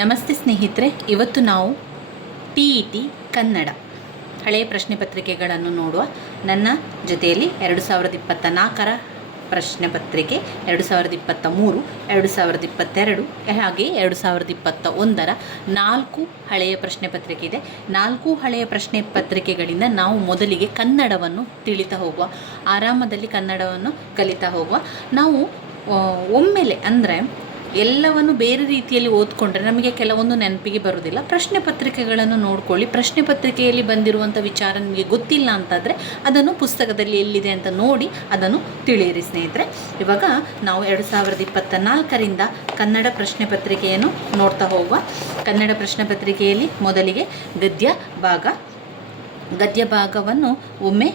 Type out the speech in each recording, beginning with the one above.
ನಮಸ್ತೆ ಸ್ನೇಹಿತರೆ, ಇವತ್ತು ನಾವು TET ಕನ್ನಡ ಹಳೆಯ ಪ್ರಶ್ನೆ ಪತ್ರಿಕೆಗಳನ್ನು ನೋಡುವ. ನನ್ನ ಜೊತೆಯಲ್ಲಿ 2024ರ ಪ್ರಶ್ನೆ ಪತ್ರಿಕೆ, 2023, 2022 ಹಾಗೆ 2021ರ 4 ಹಳೆಯ ಪ್ರಶ್ನೆ ಪತ್ರಿಕೆ ಇದೆ. 4 ಹಳೆಯ ಪ್ರಶ್ನೆ ಪತ್ರಿಕೆಗಳಿಂದ ನಾವು ಮೊದಲಿಗೆ ಕನ್ನಡವನ್ನು ತಿಳಿತಾ ಹೋಗುವ, ಆರಾಮದಲ್ಲಿ ಕನ್ನಡವನ್ನು ಕಲಿತಾ ಹೋಗುವ. ನಾವು ಒಮ್ಮೆಲೆ ಅಂದರೆ ಎಲ್ಲವನ್ನು ಬೇರೆ ರೀತಿಯಲ್ಲಿ ಓದ್ಕೊಂಡ್ರೆ ನಮಗೆ ಕೆಲವೊಂದು ನೆನಪಿಗೆ ಬರೋದಿಲ್ಲ. ಪ್ರಶ್ನೆ ಪತ್ರಿಕೆಗಳನ್ನು ನೋಡ್ಕೊಳ್ಳಿ. ಪ್ರಶ್ನೆ ಪತ್ರಿಕೆಯಲ್ಲಿ ಬಂದಿರುವಂಥ ವಿಚಾರ ನಿಮಗೆ ಗೊತ್ತಿಲ್ಲ ಅಂತಾದರೆ ಅದನ್ನು ಪುಸ್ತಕದಲ್ಲಿ ಎಲ್ಲಿದೆ ಅಂತ ನೋಡಿ ಅದನ್ನು ತಿಳಿಯಿರಿ ಸ್ನೇಹಿತರೆ. ಇವಾಗ ನಾವು 2024ರಿಂದ ಕನ್ನಡ ಪ್ರಶ್ನೆ ಪತ್ರಿಕೆಯನ್ನು ನೋಡ್ತಾ ಹೋಗುವ. ಕನ್ನಡ ಪ್ರಶ್ನೆ ಪತ್ರಿಕೆಯಲ್ಲಿ ಮೊದಲಿಗೆ ಗದ್ಯ ಭಾಗವನ್ನು ಒಮ್ಮೆ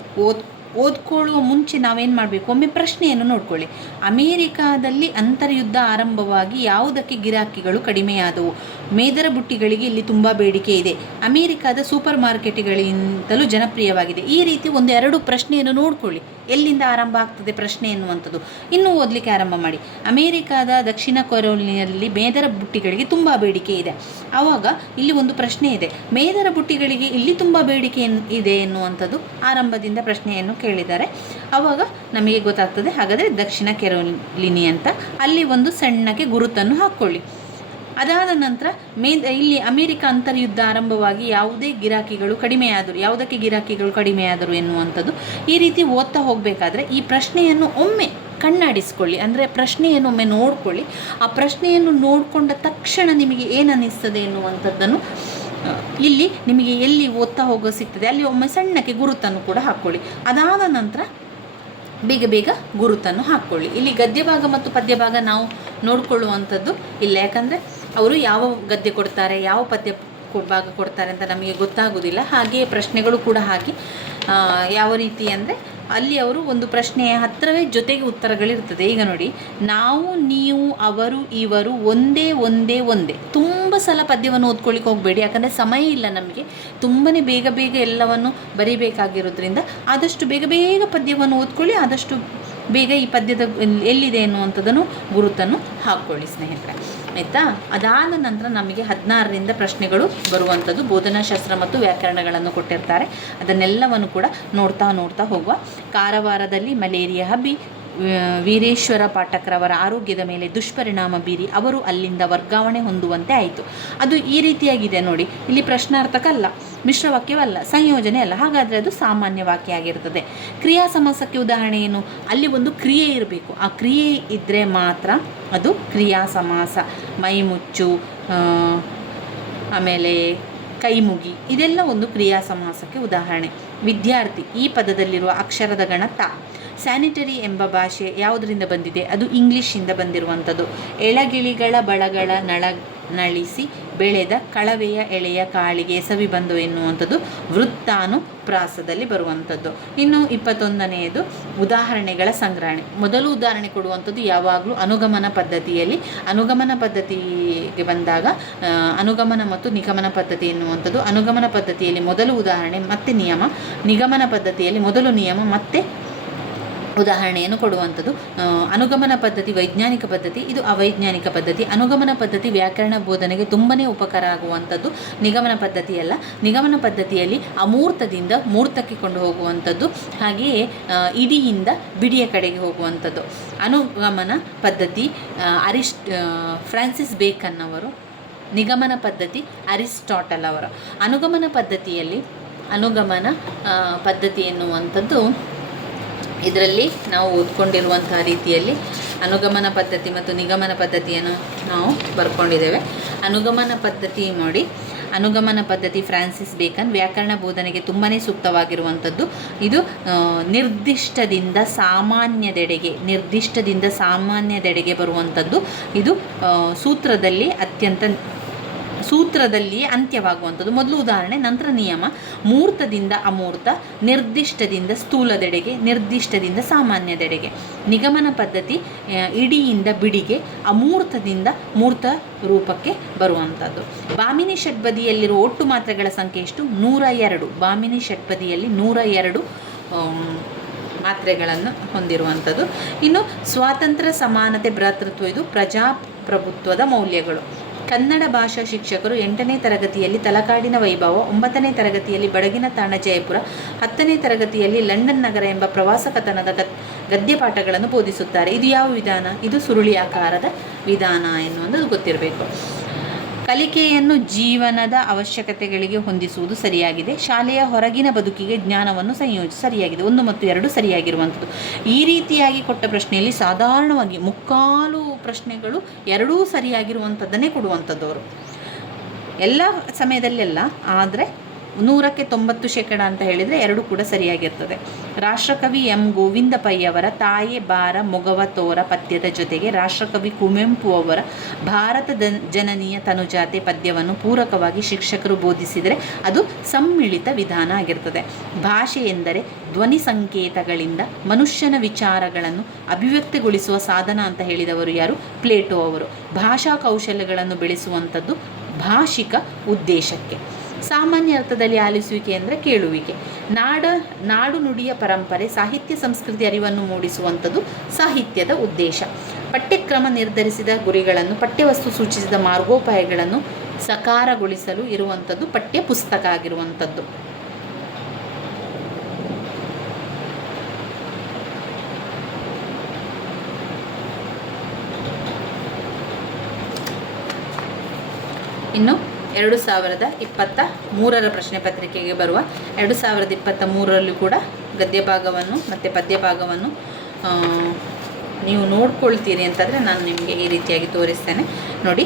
ಓದ್ಕೊಳ್ಳುವ ಮುಂಚೆ ನಾವೇನು ಮಾಡಬೇಕು, ಒಮ್ಮೆ ಪ್ರಶ್ನೆಯನ್ನು ನೋಡ್ಕೊಳ್ಳಿ. ಅಮೇರಿಕಾದಲ್ಲಿ ಅಂತರ್ಯುದ್ಧ ಆರಂಭವಾಗಿ ಯಾವುದಕ್ಕೆ ಗಿರಾಕಿಗಳು ಕಡಿಮೆಯಾದವು? ಮೇದರ ಬುಟ್ಟಿಗಳಿಗೆ ಇಲ್ಲಿ ತುಂಬ ಬೇಡಿಕೆ ಇದೆ. ಅಮೇರಿಕಾದ ಸೂಪರ್ ಮಾರ್ಕೆಟ್ಗಳಿಂದಲೂ ಜನಪ್ರಿಯವಾಗಿದೆ. ಈ ರೀತಿ 1-2 ಪ್ರಶ್ನೆಯನ್ನು ನೋಡ್ಕೊಳ್ಳಿ. ಎಲ್ಲಿಂದ ಆರಂಭ ಆಗ್ತದೆ ಪ್ರಶ್ನೆ ಎನ್ನುವಂಥದ್ದು. ಇನ್ನೂ ಓದಲಿಕ್ಕೆ ಆರಂಭ ಮಾಡಿ. ಅಮೇರಿಕಾದ ದಕ್ಷಿಣ ಕೊರೋಲಿನಲ್ಲಿ ಮೇದರ ಬುಟ್ಟಿಗಳಿಗೆ ತುಂಬ ಬೇಡಿಕೆ ಇದೆ. ಆವಾಗ ಇಲ್ಲಿ ಒಂದು ಪ್ರಶ್ನೆ ಇದೆ, ಮೇದರ ಬುಟ್ಟಿಗಳಿಗೆ ಇಲ್ಲಿ ತುಂಬ ಬೇಡಿಕೆ ಇದೆ ಎನ್ನುವಂಥದ್ದು ಆರಂಭದಿಂದ ಪ್ರಶ್ನೆಯನ್ನು ಕೇಳಿದ್ದಾರೆ. ಆವಾಗ ನಮಗೆ ಗೊತ್ತಾಗ್ತದೆ, ಹಾಗಾದರೆ ದಕ್ಷಿಣ ಕೆರೋಲಿನಿ ಅಂತ ಅಲ್ಲಿ ಒಂದು ಸಣ್ಣಕ್ಕೆ ಗುರುತನ್ನು ಹಾಕ್ಕೊಳ್ಳಿ. ಅದಾದ ನಂತರ ಇಲ್ಲಿ ಅಮೇರಿಕ ಅಂತರ್ಯುದ್ಧ ಆರಂಭವಾಗಿ ಯಾವುದಕ್ಕೆ ಗಿರಾಕಿಗಳು ಕಡಿಮೆಯಾದರು ಎನ್ನುವಂಥದ್ದು. ಈ ರೀತಿ ಓದ್ತಾ ಹೋಗಬೇಕಾದ್ರೆ ಈ ಪ್ರಶ್ನೆಯನ್ನು ಒಮ್ಮೆ ಕಣ್ಣಾಡಿಸ್ಕೊಳ್ಳಿ, ಅಂದರೆ ಪ್ರಶ್ನೆಯನ್ನು ಒಮ್ಮೆ ನೋಡ್ಕೊಳ್ಳಿ. ಆ ಪ್ರಶ್ನೆಯನ್ನು ನೋಡಿಕೊಂಡ ತಕ್ಷಣ ನಿಮಗೆ ಏನು ಅನ್ನಿಸ್ತದೆ ಎನ್ನುವಂಥದ್ದನ್ನು ಇಲ್ಲಿ ನಿಮಗೆ ಎಲ್ಲಿ ಓದ್ತಾ ಹೋಗೋ ಸಿಗ್ತದೆ ಅಲ್ಲಿ ಒಮ್ಮೆ ಸಣ್ಣಕ್ಕೆ ಗುರುತನ್ನು ಕೂಡ ಹಾಕ್ಕೊಳ್ಳಿ. ಅದಾದ ನಂತರ ಬೇಗ ಗುರುತನ್ನು ಹಾಕ್ಕೊಳ್ಳಿ. ಇಲ್ಲಿ ಗದ್ಯ ಭಾಗ ಮತ್ತು ಪದ್ಯ ಭಾಗ ನಾವು ನೋಡಿಕೊಳ್ಳುವಂಥದ್ದು ಇಲ್ಲ, ಯಾಕಂದರೆ ಅವರು ಯಾವ ಗದ್ಯ ಕೊಡ್ತಾರೆ, ಯಾವ ಪದ್ಯ ಭಾಗ ಕೊಡ್ತಾರೆ ಅಂತ ನಮಗೆ ಗೊತ್ತಾಗೋದಿಲ್ಲ. ಹಾಗೆಯೇ ಪ್ರಶ್ನೆಗಳು ಕೂಡ ಹಾಗೆ ಯಾವ ರೀತಿ ಅಂದರೆ ಅಲ್ಲಿ ಅವರು ಒಂದು ಪ್ರಶ್ನೆಯ ಹತ್ತಿರವೇ ಜೊತೆಗೆ ಉತ್ತರಗಳಿರ್ತದೆ. ಈಗ ನೋಡಿ, ನಾವು, ನೀವು, ಅವರು, ಇವರು, ಒಂದೇ ತುಂಬ ಸಲ ಪದ್ಯವನ್ನು ಓದ್ಕೊಳ್ಳಿಕ್ಕೆ ಹೋಗಬೇಡಿ, ಯಾಕಂದರೆ ಸಮಯ ಇಲ್ಲ ನಮಗೆ. ತುಂಬಾ ಬೇಗ ಎಲ್ಲವನ್ನು ಬರೀಬೇಕಾಗಿರೋದ್ರಿಂದ ಆದಷ್ಟು ಬೇಗ ಪದ್ಯವನ್ನು ಓದ್ಕೊಳ್ಳಿ. ಆದಷ್ಟು ಬೇಗ ಈ ಪದ್ಯದ ಎಲ್ಲಿದೆ ಎನ್ನುವಂಥದ್ದನ್ನು ಗುರುತನ್ನು ಹಾಕ್ಕೊಳ್ಳಿ ಸ್ನೇಹಿತರೆ, ಆಯಿತಾ? ಅದಾದ ನಂತರ ನಮಗೆ 16ರಿಂದ ಪ್ರಶ್ನೆಗಳು ಬರುವಂಥದ್ದು. ಬೋಧನಾಶಾಸ್ತ್ರ ಮತ್ತು ವ್ಯಾಕರಣಗಳನ್ನು ಕೊಟ್ಟಿರ್ತಾರೆ. ಅದನ್ನೆಲ್ಲವನ್ನು ಕೂಡ ನೋಡ್ತಾ ಹೋಗುವ. ಕಾರವಾರದಲ್ಲಿ ಮಲೇರಿಯಾ ಹಬ್ಬಿ ವೀರೇಶ್ವರ ಪಾಠಕ್ರವರ ಆರೋಗ್ಯದ ಮೇಲೆ ದುಷ್ಪರಿಣಾಮ ಬೀರಿ ಅವರು ಅಲ್ಲಿಂದ ವರ್ಗಾವಣೆ ಹೊಂದುವಂತೆ ಆಯಿತು. ಅದು ಈ ರೀತಿಯಾಗಿದೆ ನೋಡಿ. ಇಲ್ಲಿ ಪ್ರಶ್ನಾರ್ಥಕಲ್ಲ, ಮಿಶ್ರವಾಕ್ಯವಲ್ಲ, ಸಂಯೋಜನೆ ಅಲ್ಲ. ಹಾಗಾದರೆ ಅದು ಸಾಮಾನ್ಯ ವಾಕ್ಯ ಆಗಿರ್ತದೆ. ಕ್ರಿಯಾ ಸಮಾಸಕ್ಕೆ ಉದಾಹರಣೆ ಏನು? ಅಲ್ಲಿ ಒಂದು ಕ್ರಿಯೆ ಇರಬೇಕು. ಆ ಕ್ರಿಯೆ ಇದ್ದರೆ ಮಾತ್ರ ಅದು ಕ್ರಿಯಾ ಸಮಾಸ. ಮೈ ಮುಚ್ಚು, ಆಮೇಲೆ ಕೈ ಮುಗಿ, ಇದೆಲ್ಲ ಒಂದು ಕ್ರಿಯಾ ಸಮಾಸಕ್ಕೆ ಉದಾಹರಣೆ. ವಿದ್ಯಾರ್ಥಿ, ಈ ಪದದಲ್ಲಿರುವ ಅಕ್ಷರದ ಗಣ ತ. ಸ್ಯಾನಿಟರಿ ಎಂಬ ಭಾಷೆ ಯಾವುದರಿಂದ ಬಂದಿದೆ? ಅದು ಇಂಗ್ಲೀಷಿಂದ ಬಂದಿರುವಂಥದ್ದು. ಎಳಗಿಳಿಗಳ ಬಳಗಳ ನಳಿಸಿ ಬೆಳೆದ ಕಳವೆಯ ಎಳೆಯ ಕಾಳಿಗೆ ಎಸವಿ ಬಂದು ಎನ್ನುವಂಥದ್ದು ವೃತ್ತಾನುಪ್ರಾಸದಲ್ಲಿ ಬರುವಂಥದ್ದು. ಇನ್ನು 21ನೇದು ಉದಾಹರಣೆಗಳ ಸಂಗ್ರಹಣೆ. ಮೊದಲು ಉದಾಹರಣೆ ಕೊಡುವಂಥದ್ದು ಯಾವಾಗಲೂ ಅನುಗಮನ ಪದ್ಧತಿಯಲ್ಲಿ. ಅನುಗಮನ ಪದ್ಧತಿಗೆ ಬಂದಾಗ ಅನುಗಮನ ಮತ್ತು ನಿಗಮನ ಪದ್ಧತಿ ಎನ್ನುವಂಥದ್ದು. ಅನುಗಮನ ಪದ್ಧತಿಯಲ್ಲಿ ಮೊದಲು ಉದಾಹರಣೆ ಮತ್ತೆ ನಿಯಮ, ನಿಗಮನ ಪದ್ಧತಿಯಲ್ಲಿ ಮೊದಲು ನಿಯಮ ಮತ್ತೆ ಉದಾಹರಣೆಯನ್ನು ಕೊಡುವಂಥದ್ದು. ಅನುಗಮನ ಪದ್ಧತಿ ವೈಜ್ಞಾನಿಕ ಪದ್ಧತಿ, ಇದು ಅವೈಜ್ಞಾನಿಕ ಪದ್ಧತಿ. ಅನುಗಮನ ಪದ್ಧತಿ ವ್ಯಾಕರಣ ಬೋಧನೆಗೆ ತುಂಬಾ ಉಪಕಾರ ಆಗುವಂಥದ್ದು. ನಿಗಮನ ಪದ್ಧತಿಯಲ್ಲ. ನಿಗಮನ ಪದ್ಧತಿಯಲ್ಲಿ ಅಮೂರ್ತದಿಂದ ಮೂರ್ತಕ್ಕೆ ಕೊಂಡು ಹೋಗುವಂಥದ್ದು, ಹಾಗೆಯೇ ಇಡಿಯಿಂದ ಬಿಡಿಯ ಕಡೆಗೆ ಹೋಗುವಂಥದ್ದು. ಅನುಗಮನ ಪದ್ಧತಿ ಫ್ರಾನ್ಸಿಸ್ ಬೇಕನ್ ಅವರು, ನಿಗಮನ ಪದ್ಧತಿ ಅರಿಸ್ಟಾಟಲ್ ಅವರು. ಅನುಗಮನ ಪದ್ಧತಿ ಎನ್ನುವಂಥದ್ದು ಇದರಲ್ಲಿ ನಾವು ಓದ್ಕೊಂಡಿರುವಂತಹ ರೀತಿಯಲ್ಲಿ ಅನುಗಮನ ಪದ್ಧತಿ ಮತ್ತು ನಿಗಮನ ಪದ್ಧತಿಯನ್ನು ನಾವು ಬರ್ಕೊಂಡಿದ್ದೇವೆ. ಅನುಗಮನ ಪದ್ಧತಿ ನೋಡಿ, ಅನುಗಮನ ಪದ್ಧತಿ ಫ್ರಾನ್ಸಿಸ್ ಬೇಕನ್, ವ್ಯಾಕರಣ ಬೋಧನೆಗೆ ತುಂಬಾ ಸೂಕ್ತವಾಗಿರುವಂಥದ್ದು. ಇದು ನಿರ್ದಿಷ್ಟದಿಂದ ಸಾಮಾನ್ಯದೆಡೆಗೆ ಬರುವಂಥದ್ದು. ಇದು ಸೂತ್ರದಲ್ಲಿಯೇ ಅಂತ್ಯವಾಗುವಂಥದ್ದು. ಮೊದಲು ಉದಾಹರಣೆ, ನಂತರ ನಿಯಮ. ಮೂರ್ತದಿಂದ ಅಮೂರ್ತ, ನಿರ್ದಿಷ್ಟದಿಂದ ಸ್ಥೂಲದೆಡೆಗೆ, ನಿರ್ದಿಷ್ಟದಿಂದ ಸಾಮಾನ್ಯದೆಡೆಗೆ. ನಿಗಮನ ಪದ್ಧತಿ ಇಡಿಯಿಂದ ಬಿಡಿಗೆ, ಅಮೂರ್ತದಿಂದ ಮೂರ್ತ ರೂಪಕ್ಕೆ ಬರುವಂಥದ್ದು. ಬಾಮಿನಿ ಷಡ್ಬದಿಯಲ್ಲಿರುವ ಒಟ್ಟು ಮಾತ್ರೆಗಳ ಸಂಖ್ಯೆ ಎಷ್ಟು? 102. ಬಾಮಿನಿ ಷಡ್ಬದಿಯಲ್ಲಿ 102 ಮಾತ್ರೆಗಳನ್ನು ಹೊಂದಿರುವಂಥದ್ದು. ಇನ್ನು ಸ್ವಾತಂತ್ರ್ಯ, ಸಮಾನತೆ, ಭ್ರಾತೃತ್ವ, ಇದು ಪ್ರಜಾಪ್ರಭುತ್ವದ ಮೌಲ್ಯಗಳು. ಕನ್ನಡ ಭಾಷಾ ಶಿಕ್ಷಕರು 8ನೇ ತರಗತಿಯಲ್ಲಿ ತಲಕಾಡಿನ ವೈಭವ, 9ನೇ ತರಗತಿಯಲ್ಲಿ ಬಡಗಿನ ತಾಣ ಜಯಪುರ, 10ನೇ ತರಗತಿಯಲ್ಲಿ ಲಂಡನ್ ನಗರ ಎಂಬ ಪ್ರವಾಸ ಕಥನದ ಗದ್ಯ ಪಾಠಗಳನ್ನು ಬೋಧಿಸುತ್ತಾರೆ. ಇದು ಯಾವ ವಿಧಾನ? ಇದು ಸುರುಳಿ ಆಕಾರದ ವಿಧಾನ ಎನ್ನುವುದು ಗೊತ್ತಿರಬೇಕು. ಕಲಿಕೆಯನ್ನು ಜೀವನದ ಅವಶ್ಯಕತೆಗಳಿಗೆ ಹೊಂದಿಸುವುದು ಸರಿಯಾಗಿದೆ. ಶಾಲೆಯ ಹೊರಗಿನ ಬದುಕಿಗೆ ಜ್ಞಾನವನ್ನು ಸರಿಯಾಗಿದೆ. 1 ಮತ್ತು 2 ಸರಿಯಾಗಿರುವಂಥದ್ದು. ಈ ರೀತಿಯಾಗಿ ಕೊಟ್ಟ ಪ್ರಶ್ನೆಯಲ್ಲಿ ಸಾಧಾರಣವಾಗಿ ಮುಕ್ಕಾಲು ಪ್ರಶ್ನೆಗಳು 2 ಸರಿಯಾಗಿರುವಂಥದ್ದನ್ನೇ ಕೊಡುವಂಥದ್ದು ಅವರು. ಎಲ್ಲ ಸಮಯದಲ್ಲೆಲ್ಲ, ಆದರೆ 100ಕ್ಕೆ 90% ಅಂತ ಹೇಳಿದರೆ 2 ಕೂಡ ಸರಿಯಾಗಿರ್ತದೆ. ರಾಷ್ಟ್ರಕವಿ ಎಂ ಗೋವಿಂದ ಪೈ ಅವರ ತಾಯೆ ಬಾರ ಮೊಗವ ತೋರ ಪದ್ಯದ ಜೊತೆಗೆ ರಾಷ್ಟ್ರಕವಿ ಕುವೆಂಪು ಅವರ ಭಾರತ ಜನನಿಯ ತನುಜಾತೆ ಪದ್ಯವನ್ನು ಪೂರಕವಾಗಿ ಶಿಕ್ಷಕರು ಬೋಧಿಸಿದರೆ ಅದು ಸಮ್ಮಿಳಿತ ವಿಧಾನ ಆಗಿರ್ತದೆ. ಭಾಷೆ ಎಂದರೆ ಧ್ವನಿ ಸಂಕೇತಗಳಿಂದ ಮನುಷ್ಯನ ವಿಚಾರಗಳನ್ನು ಅಭಿವ್ಯಕ್ತಿಗೊಳಿಸುವ ಸಾಧನ ಅಂತ ಹೇಳಿದವರು ಯಾರು? ಪ್ಲೇಟೋ ಅವರು. ಭಾಷಾ ಕೌಶಲ್ಯಗಳನ್ನು ಬೆಳೆಸುವಂಥದ್ದು ಭಾಷಿಕ ಉದ್ದೇಶಕ್ಕೆ. ಸಾಮಾನ್ಯ ಅರ್ಥದಲ್ಲಿ ಆಲಿಸುವಿಕೆ ಅಂದರೆ ಕೇಳುವಿಕೆ. ನಾಡು ನುಡಿಯ ಪರಂಪರೆ, ಸಾಹಿತ್ಯ ಸಂಸ್ಕೃತಿ ಅರಿವನ್ನು ಮೂಡಿಸುವಂಥದ್ದು ಸಾಹಿತ್ಯದ ಉದ್ದೇಶ. ಪಠ್ಯಕ್ರಮ ನಿರ್ಧರಿಸಿದ ಗುರಿಗಳನ್ನು, ಪಠ್ಯವಸ್ತು ಸೂಚಿಸಿದ ಮಾರ್ಗೋಪಾಯಗಳನ್ನು ಸಕಾರಗೊಳಿಸಲು ಇರುವಂಥದ್ದು ಪಠ್ಯ ಪುಸ್ತಕ ಆಗಿರುವಂಥದ್ದು. ಇನ್ನು 2023ರ ಪ್ರಶ್ನೆ ಪತ್ರಿಕೆಗೆ ಬರುವ 2023ರಲ್ಲೂ ಕೂಡ ಗದ್ಯ ಭಾಗವನ್ನು ಮತ್ತು ಪದ್ಯ ಭಾಗವನ್ನು ನೀವು ನೋಡ್ಕೊಳ್ತೀರಿ ಅಂತಂದರೆ ನಾನು ನಿಮಗೆ ಈ ರೀತಿಯಾಗಿ ತೋರಿಸ್ತೇನೆ ನೋಡಿ.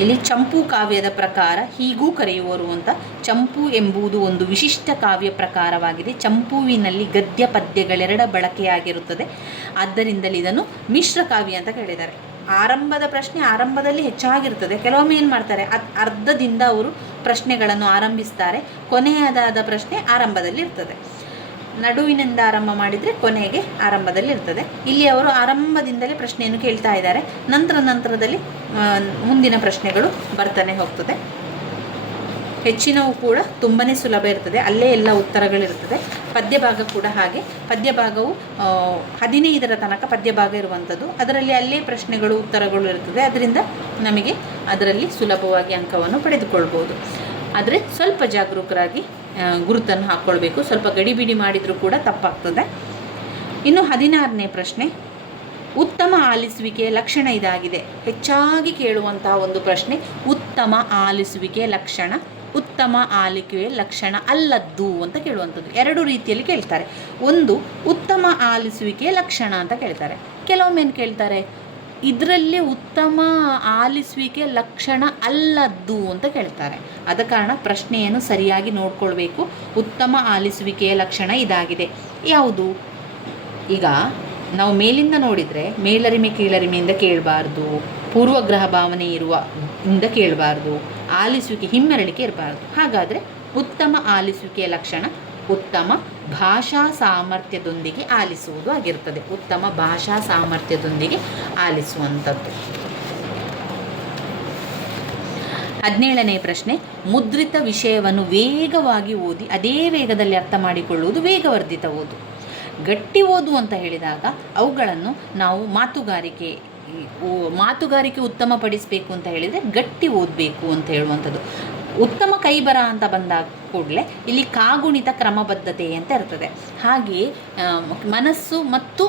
ಇಲ್ಲಿ ಚಂಪು ಕಾವ್ಯದ ಪ್ರಕಾರ ಹೀಗೂ ಕರೆಯುವರು ಅಂತ. ಚಂಪು ಎಂಬುದು ಒಂದು ವಿಶಿಷ್ಟ ಕಾವ್ಯ ಪ್ರಕಾರವಾಗಿದೆ. ಚಂಪುವಿನಲ್ಲಿ ಗದ್ಯ ಪದ್ಯಗಳೆರಡ ಬಳಕೆಯಾಗಿರುತ್ತದೆ. ಆದ್ದರಿಂದಲೇ ಇದನ್ನು ಮಿಶ್ರ ಕಾವ್ಯ ಅಂತ ಹೇಳಿದ್ದಾರೆ. ಆರಂಭದ ಪ್ರಶ್ನೆ ಆರಂಭದಲ್ಲಿ ಹೆಚ್ಚಾಗಿರ್ತದೆ. ಕೆಲವೊಮ್ಮೆ ಏನು ಮಾಡ್ತಾರೆ, ಅರ್ಧದಿಂದ ಅವರು ಪ್ರಶ್ನೆಗಳನ್ನು ಆರಂಭಿಸ್ತಾರೆ. ಕೊನೆಯದಾದ ಪ್ರಶ್ನೆ ಆರಂಭದಲ್ಲಿ ಇರ್ತದೆ. ನಡುವಿನಿಂದ ಆರಂಭ ಮಾಡಿದರೆ ಕೊನೆಗೆ ಆರಂಭದಲ್ಲಿ ಇರ್ತದೆ. ಇಲ್ಲಿ ಅವರು ಆರಂಭದಿಂದಲೇ ಪ್ರಶ್ನೆಯನ್ನು ಕೇಳ್ತಾ ಇದ್ದಾರೆ. ನಂತರದಲ್ಲಿ ಮುಂದಿನ ಪ್ರಶ್ನೆಗಳು ಬರ್ತಾನೆ ಹೋಗ್ತದೆ. ಹೆಚ್ಚಿನವು ಕೂಡ ತುಂಬಾ ಸುಲಭ ಇರ್ತದೆ, ಅಲ್ಲೇ ಎಲ್ಲ ಉತ್ತರಗಳಿರ್ತದೆ. ಪದ್ಯ ಭಾಗ ಕೂಡ ಹಾಗೆ. ಪದ್ಯ ಭಾಗವು 15ರ ತನಕ ಪದ್ಯ ಭಾಗ ಇರುವಂಥದ್ದು. ಅದರಲ್ಲಿ ಅಲ್ಲೇ ಪ್ರಶ್ನೆಗಳು ಉತ್ತರಗಳು ಇರ್ತದೆ. ಅದರಿಂದ ನಮಗೆ ಅದರಲ್ಲಿ ಸುಲಭವಾಗಿ ಅಂಕವನ್ನು ಪಡೆದುಕೊಳ್ಬೋದು. ಆದರೆ ಸ್ವಲ್ಪ ಜಾಗರೂಕರಾಗಿ ಗುರುತನ್ನು ಹಾಕ್ಕೊಳ್ಬೇಕು. ಸ್ವಲ್ಪ ಗಡಿಬಿಡಿ ಮಾಡಿದರೂ ಕೂಡ ತಪ್ಪಾಗ್ತದೆ. ಇನ್ನು 16ನೇ ಪ್ರಶ್ನೆ, ಉತ್ತಮ ಆಲಿಸುವಿಕೆಯ ಲಕ್ಷಣ ಇದಾಗಿದೆ. ಹೆಚ್ಚಾಗಿ ಕೇಳುವಂತಹ ಒಂದು ಪ್ರಶ್ನೆ, ಉತ್ತಮ ಆಲಿಸುವಿಕೆಯ ಲಕ್ಷಣ, ಉತ್ತಮ ಆಲಿಕೆಯ ಲಕ್ಷಣ ಅಲ್ಲದ್ದು ಅಂತ ಕೇಳುವಂಥದ್ದು. 2 ರೀತಿಯಲ್ಲಿ ಕೇಳ್ತಾರೆ. ಒಂದು, ಉತ್ತಮ ಆಲಿಸುವಿಕೆಯ ಲಕ್ಷಣ ಅಂತ ಕೇಳ್ತಾರೆ. ಕೆಲವೊಮ್ಮೆ ಕೇಳ್ತಾರೆ, ಇದರಲ್ಲಿ ಉತ್ತಮ ಆಲಿಸುವಿಕೆಯ ಲಕ್ಷಣ ಅಲ್ಲದ್ದು ಅಂತ ಕೇಳ್ತಾರೆ. ಆದ ಕಾರಣ ಪ್ರಶ್ನೆಯನ್ನು ಸರಿಯಾಗಿ ನೋಡ್ಕೊಳ್ಬೇಕು. ಉತ್ತಮ ಆಲಿಸುವಿಕೆಯ ಲಕ್ಷಣ ಇದಾಗಿದೆ. ಯಾವುದು? ಈಗ ನಾವು ಮೇಲಿಂದ ನೋಡಿದರೆ ಮೇಲರಿಮೆ ಕೀಳರಿಮೆಯಿಂದ ಕೇಳಬಾರ್ದು, ಪೂರ್ವಗ್ರಹ ಭಾವನೆ ಇಂದ ಕೇಳಬಾರ್ದು, ಆಲಿಸುವಿಕೆ ಹಿಮ್ಮೆರಳಿಕೆ ಇರಬಾರ್ದು. ಹಾಗಾದರೆ ಉತ್ತಮ ಆಲಿಸುವಿಕೆಯ ಲಕ್ಷಣ ಉತ್ತಮ ಭಾಷಾ ಸಾಮರ್ಥ್ಯದೊಂದಿಗೆ ಆಲಿಸುವುದು ಆಗಿರ್ತದೆ. ಉತ್ತಮ ಭಾಷಾ ಸಾಮರ್ಥ್ಯದೊಂದಿಗೆ ಆಲಿಸುವಂಥದ್ದು. 17ನೇ ಪ್ರಶ್ನೆ, ಮುದ್ರಿತ ವಿಷಯವನ್ನು ವೇಗವಾಗಿ ಓದಿ ಅದೇ ವೇಗದಲ್ಲಿ ಅರ್ಥ ಮಾಡಿಕೊಳ್ಳುವುದು ವೇಗವರ್ಧಿತ ಓದು. ಗಟ್ಟಿ ಓದು ಅಂತ ಹೇಳಿದಾಗ ಅವುಗಳನ್ನು ನಾವು ಮಾತುಗಾರಿಕೆ ಉತ್ತಮಪಡಿಸಬೇಕು ಅಂತ ಹೇಳಿದರೆ ಗಟ್ಟಿ ಓದಬೇಕು ಅಂತ ಹೇಳುವಂಥದ್ದು. ಉತ್ತಮ ಕೈಬರ ಅಂತ ಬಂದಾಗ ಕೂಡಲೇ ಇಲ್ಲಿ ಕಾಗುಣಿತ ಕ್ರಮಬದ್ಧತೆ ಅಂತ ಇರ್ತದೆ. ಹಾಗೆಯೇ ಮನಸ್ಸು ಮತ್ತು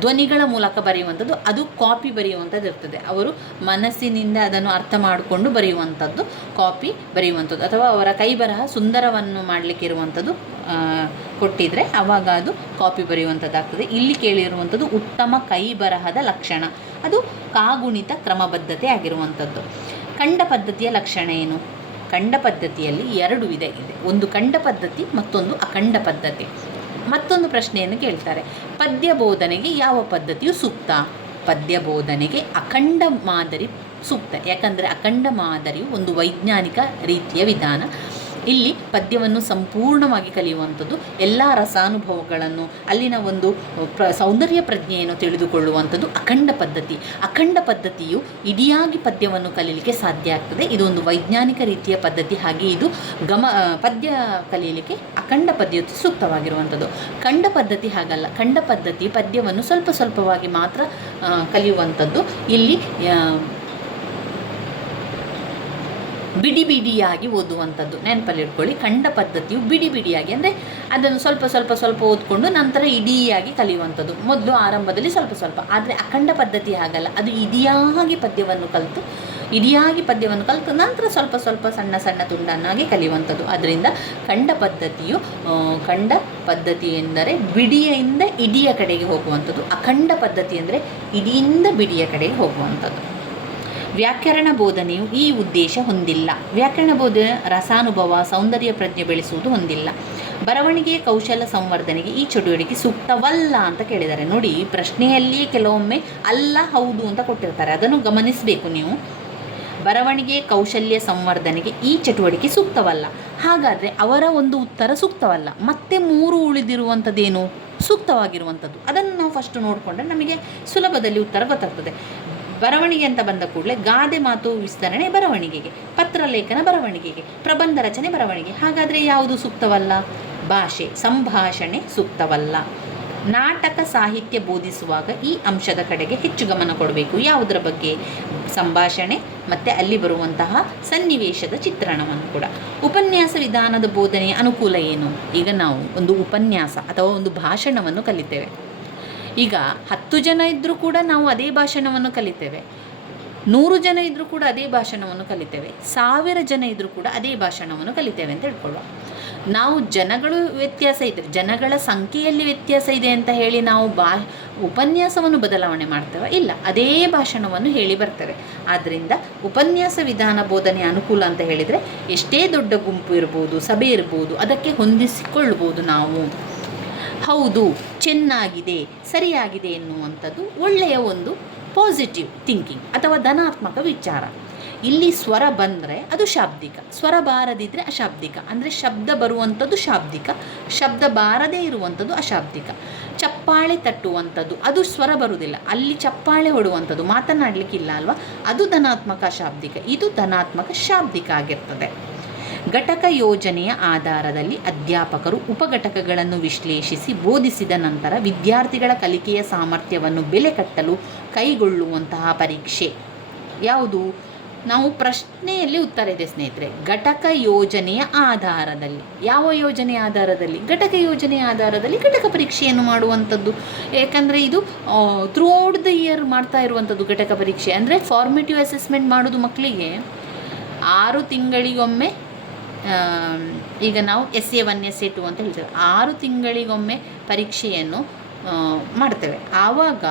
ಧ್ವನಿಗಳ ಮೂಲಕ ಬರೆಯುವಂಥದ್ದು, ಅದು ಕಾಪಿ ಬರೆಯುವಂಥದ್ದು ಇರ್ತದೆ. ಅವರು ಮನಸ್ಸಿನಿಂದ ಅದನ್ನು ಅರ್ಥ ಮಾಡಿಕೊಂಡು ಬರೆಯುವಂಥದ್ದು ಕಾಪಿ ಬರೆಯುವಂಥದ್ದು. ಅಥವಾ ಅವರ ಕೈ ಬರಹ ಸುಂದರವನ್ನು ಮಾಡಲಿಕ್ಕೆ ಇರುವಂಥದ್ದು ಕೊಟ್ಟಿದ್ದರೆ ಆವಾಗ ಅದು ಕಾಪಿ ಬರೆಯುವಂಥದ್ದಾಗ್ತದೆ. ಇಲ್ಲಿ ಕೇಳಿರುವಂಥದ್ದು ಉತ್ತಮ ಕೈ ಬರಹದ ಲಕ್ಷಣ, ಅದು ಕಾಗುಣಿತ ಕ್ರಮಬದ್ಧತೆ ಆಗಿರುವಂಥದ್ದು. ಖಂಡ ಪದ್ಧತಿಯ ಲಕ್ಷಣ ಏನು? ಖಂಡ ಪದ್ಧತಿಯಲ್ಲಿ 2 ವಿಧ ಇದೆ. ಒಂದು ಖಂಡ ಪದ್ಧತಿ, ಮತ್ತೊಂದು ಅಖಂಡ ಪದ್ಧತಿ. ಮತ್ತೊಂದು ಪ್ರಶ್ನೆಯನ್ನು ಕೇಳ್ತಾರೆ, ಪದ್ಯ ಬೋಧನೆಗೆ ಯಾವ ಪದ್ಧತಿಯು ಸೂಕ್ತ? ಪದ್ಯ ಬೋಧನೆಗೆ ಅಖಂಡ ಮಾದರಿ ಸೂಕ್ತ. ಯಾಕಂದರೆ ಅಖಂಡ ಮಾದರಿಯು ಒಂದು ವೈಜ್ಞಾನಿಕ ರೀತಿಯ ವಿಧಾನ. ಇಲ್ಲಿ ಪದ್ಯವನ್ನು ಸಂಪೂರ್ಣವಾಗಿ ಕಲಿಯುವಂಥದ್ದು, ಎಲ್ಲ ರಸಾನುಭವಗಳನ್ನು, ಅಲ್ಲಿನ ಒಂದು ಸೌಂದರ್ಯ ಪ್ರಜ್ಞೆಯನ್ನು ತಿಳಿದುಕೊಳ್ಳುವಂಥದ್ದು ಅಖಂಡ ಪದ್ಧತಿ. ಅಖಂಡ ಪದ್ಧತಿಯು ಇಡಿಯಾಗಿ ಪದ್ಯವನ್ನು ಕಲೀಲಿಕ್ಕೆ ಸಾಧ್ಯ ಆಗ್ತದೆ. ಇದೊಂದು ವೈಜ್ಞಾನಿಕ ರೀತಿಯ ಪದ್ಧತಿ. ಹಾಗೆ ಇದು ಪದ್ಯ ಕಲೀಲಿಕ್ಕೆ ಅಖಂಡ ಪದ್ಧತಿ ಸೂಕ್ತವಾಗಿರುವಂಥದ್ದು. ಖಂಡ ಪದ್ಧತಿ ಹಾಗಲ್ಲ. ಖಂಡ ಪದ್ಧತಿ ಪದ್ಯವನ್ನು ಸ್ವಲ್ಪ ಸ್ವಲ್ಪವಾಗಿ ಮಾತ್ರ ಕಲಿಯುವಂಥದ್ದು. ಇಲ್ಲಿ ಬಿಡಿ ಬಿಡಿಯಾಗಿ ಓದುವಂಥದ್ದು. ನೆನಪಲ್ಲಿ ಇಟ್ಕೊಳ್ಳಿ, ಖಂಡ ಪದ್ಧತಿಯು ಬಿಡಿ ಬಿಡಿಯಾಗಿ ಅಂದರೆ ಅದನ್ನು ಸ್ವಲ್ಪ ಸ್ವಲ್ಪ ಸ್ವಲ್ಪ ಓದ್ಕೊಂಡು ನಂತರ ಇಡಿಯಾಗಿ ಕಲಿಯುವಂಥದ್ದು. ಮೊದಲು ಆರಂಭದಲ್ಲಿ ಸ್ವಲ್ಪ ಸ್ವಲ್ಪ, ಆದರೆ ಅಖಂಡ ಪದ್ಧತಿ ಹಾಗಲ್ಲ, ಅದು ಇಡಿಯಾಗಿ ಪದ್ಯವನ್ನು ಕಲಿತು ನಂತರ ಸ್ವಲ್ಪ ಸ್ವಲ್ಪ ಸಣ್ಣ ಸಣ್ಣ ತುಂಡನ್ನಾಗಿ ಕಲಿಯುವಂಥದ್ದು. ಅದರಿಂದ ಖಂಡ ಪದ್ಧತಿ ಎಂದರೆ ಬಿಡಿಯಿಂದ ಇಡಿಯ ಕಡೆಗೆ ಹೋಗುವಂಥದ್ದು. ಅಖಂಡ ಪದ್ಧತಿ ಅಂದರೆ ಇಡಿಯಿಂದ ಬಿಡಿಯ ಕಡೆಗೆ ಹೋಗುವಂಥದ್ದು. ವ್ಯಾಕರಣ ಬೋಧನೆಯು ಈ ಉದ್ದೇಶ ಹೊಂದಿಲ್ಲ. ವ್ಯಾಕರಣ ಬೋಧನೆ ರಸಾನುಭವ, ಸೌಂದರ್ಯ ಪ್ರಜ್ಞೆ ಬೆಳೆಸುವುದು ಹೊಂದಿಲ್ಲ. ಬರವಣಿಗೆಯ ಕೌಶಲ ಸಂವರ್ಧನೆಗೆ ಈ ಚಟುವಟಿಕೆ ಸೂಕ್ತವಲ್ಲ ಅಂತ ಕೇಳಿದ್ದಾರೆ. ನೋಡಿ, ಪ್ರಶ್ನೆಯಲ್ಲಿಯೇ ಕೆಲವೊಮ್ಮೆ ಅಲ್ಲ ಹೌದು ಅಂತ ಕೊಟ್ಟಿರ್ತಾರೆ, ಅದನ್ನು ಗಮನಿಸಬೇಕು ನೀವು. ಬರವಣಿಗೆಯ ಕೌಶಲ್ಯ ಸಂವರ್ಧನೆಗೆ ಈ ಚಟುವಟಿಕೆ ಸೂಕ್ತವಲ್ಲ. ಹಾಗಾದರೆ ಅವರ ಒಂದು ಉತ್ತರ ಸೂಕ್ತವಲ್ಲ. ಮತ್ತೆ 3 ಉಳಿದಿರುವಂಥದ್ದೇನು ಸೂಕ್ತವಾಗಿರುವಂಥದ್ದು, ಅದನ್ನು ನಾವು ಫಸ್ಟ್ ನೋಡಿಕೊಂಡ್ರೆ ನಮಗೆ ಸುಲಭದಲ್ಲಿ ಉತ್ತರ ಗೊತ್ತಾಗ್ತದೆ. ಬರವಣಿಗೆ ಅಂತ ಬಂದ ಕೂಡಲೇ ಗಾದೆ ಮಾತು ವಿಸ್ತರಣೆ ಬರವಣಿಗೆಗೆ, ಪತ್ರಲೇಖನ ಬರವಣಿಗೆಗೆ, ಪ್ರಬಂಧ ರಚನೆ ಬರವಣಿಗೆ. ಹಾಗಾದರೆ ಯಾವುದು ಸೂಕ್ತವಲ್ಲ? ಸಂಭಾಷಣೆ ಸೂಕ್ತವಲ್ಲ. ನಾಟಕ ಸಾಹಿತ್ಯ ಬೋಧಿಸುವಾಗ ಈ ಅಂಶದ ಕಡೆಗೆ ಹೆಚ್ಚು ಗಮನ ಕೊಡಬೇಕು. ಯಾವುದರ ಬಗ್ಗೆ? ಸಂಭಾಷಣೆ ಮತ್ತು ಅಲ್ಲಿ ಬರುವಂತಹ ಸನ್ನಿವೇಶದ ಚಿತ್ರಣವನ್ನು ಕೂಡ. ಉಪನ್ಯಾಸ ವಿಧಾನದ ಬೋಧನೆಯ ಅನುಕೂಲ ಏನು? ಈಗ ನಾವು ಒಂದು ಉಪನ್ಯಾಸ ಅಥವಾ ಒಂದು ಭಾಷಣವನ್ನು ಕಲಿತೇವೆ. ಈಗ 10 ಜನ ಇದ್ದರೂ ಕೂಡ ನಾವು ಅದೇ ಭಾಷಣವನ್ನು ಕಲಿತೇವೆ, 100 ಜನ ಇದ್ದರೂ ಕೂಡ ಅದೇ ಭಾಷಣವನ್ನು ಕಲಿತೇವೆ, 1000 ಜನ ಇದ್ದರೂ ಕೂಡ ಅದೇ ಭಾಷಣವನ್ನು ಕಲಿತೇವೆ ಅಂತ ಹೇಳ್ಕೊಳ್ಳುವ. ನಾವು ಜನಗಳು ವ್ಯತ್ಯಾಸ ಇದೆ, ಜನಗಳ ಸಂಖ್ಯೆಯಲ್ಲಿ ವ್ಯತ್ಯಾಸ ಇದೆ ಅಂತ ಹೇಳಿ ನಾವು ಉಪನ್ಯಾಸವನ್ನು ಬದಲಾವಣೆ ಮಾಡ್ತೇವೆ? ಇಲ್ಲ, ಅದೇ ಭಾಷಣವನ್ನು ಹೇಳಿ ಬರ್ತೇವೆ. ಆದ್ದರಿಂದ ಉಪನ್ಯಾಸ ವಿಧಾನ ಬೋಧನೆ ಅನುಕೂಲ ಅಂತ ಹೇಳಿದರೆ ಎಷ್ಟೇ ದೊಡ್ಡ ಗುಂಪು ಇರ್ಬೋದು, ಸಭೆ ಇರ್ಬೋದು, ಅದಕ್ಕೆ ಹೊಂದಿಸಿಕೊಳ್ಬೋದು ನಾವು. ಹೌದು, ಚೆನ್ನಾಗಿದೆ, ಸರಿಯಾಗಿದೆ ಎನ್ನುವಂಥದ್ದು ಒಳ್ಳೆಯ ಒಂದು ಪಾಸಿಟಿವ್ ಥಿಂಕಿಂಗ್ ಅಥವಾ ಧನಾತ್ಮಕ ವಿಚಾರ. ಇಲ್ಲಿ ಸ್ವರ ಬಂದರೆ ಅದು ಶಾಬ್ದಿಕ, ಸ್ವರ ಬಾರದಿದ್ದರೆ ಅಶಾಬ್ದಿಕ. ಅಂದರೆ ಶಬ್ದ ಬರುವಂಥದ್ದು ಶಾಬ್ದಿಕ, ಶಬ್ದ ಬಾರದೇ ಇರುವಂಥದ್ದು ಅಶಾಬ್ದಿಕ. ಚಪ್ಪಾಳೆ ತಟ್ಟುವಂಥದ್ದು ಅದು ಸ್ವರ ಬರುವುದಿಲ್ಲ, ಅಲ್ಲಿ ಚಪ್ಪಾಳೆ ಹೊಡುವಂಥದ್ದು ಮಾತನಾಡಲಿಕ್ಕಿಲ್ಲ ಅಲ್ವಾ, ಅದು ಧನಾತ್ಮಕ ಅಶಾಬ್ದಿಕ, ಇದು ಧನಾತ್ಮಕ ಶಾಬ್ದಿಕ ಆಗಿರ್ತದೆ. ಘಟಕ ಯೋಜನೆಯ ಆಧಾರದಲ್ಲಿ ಅಧ್ಯಾಪಕರು ಉಪಘಟಕಗಳನ್ನು ವಿಶ್ಲೇಷಿಸಿ ಬೋಧಿಸಿದ ನಂತರ ವಿದ್ಯಾರ್ಥಿಗಳ ಕಲಿಕೆಯ ಸಾಮರ್ಥ್ಯವನ್ನು ಬೆಲೆ ಕಟ್ಟಲು ಕೈಗೊಳ್ಳುವಂತಹ ಪರೀಕ್ಷೆ ಯಾವುದು? ನಾವು ಪ್ರಶ್ನೆಯಲ್ಲಿ ಉತ್ತರ ಇದೆ ಸ್ನೇಹಿತರೆ. ಘಟಕ ಯೋಜನೆಯ ಆಧಾರದಲ್ಲಿ. ಯಾವ ಯೋಜನೆಯ ಆಧಾರದಲ್ಲಿ? ಘಟಕ ಯೋಜನೆಯ ಆಧಾರದಲ್ಲಿ ಘಟಕ ಪರೀಕ್ಷೆಯನ್ನು ಮಾಡುವಂಥದ್ದು. ಏಕೆಂದರೆ ಇದು ಥ್ರೂಔಟ್ ದ ಇಯರ್ ಮಾಡ್ತಾ ಇರುವಂಥದ್ದು ಘಟಕ ಪರೀಕ್ಷೆ. ಅಂದರೆ ಫಾರ್ಮೇಟಿವ್ ಅಸೆಸ್ಮೆಂಟ್ ಮಾಡೋದು ಮಕ್ಕಳಿಗೆ 6 ತಿಂಗಳಿಗೊಮ್ಮೆ. ಈಗ ನಾವು SA1 SA2 ಅಂತ ಹೇಳ್ತೇವೆ, 6 ತಿಂಗಳಿಗೊಮ್ಮೆ ಪರೀಕ್ಷೆಯನ್ನು ಮಾಡ್ತೇವೆ. ಆವಾಗ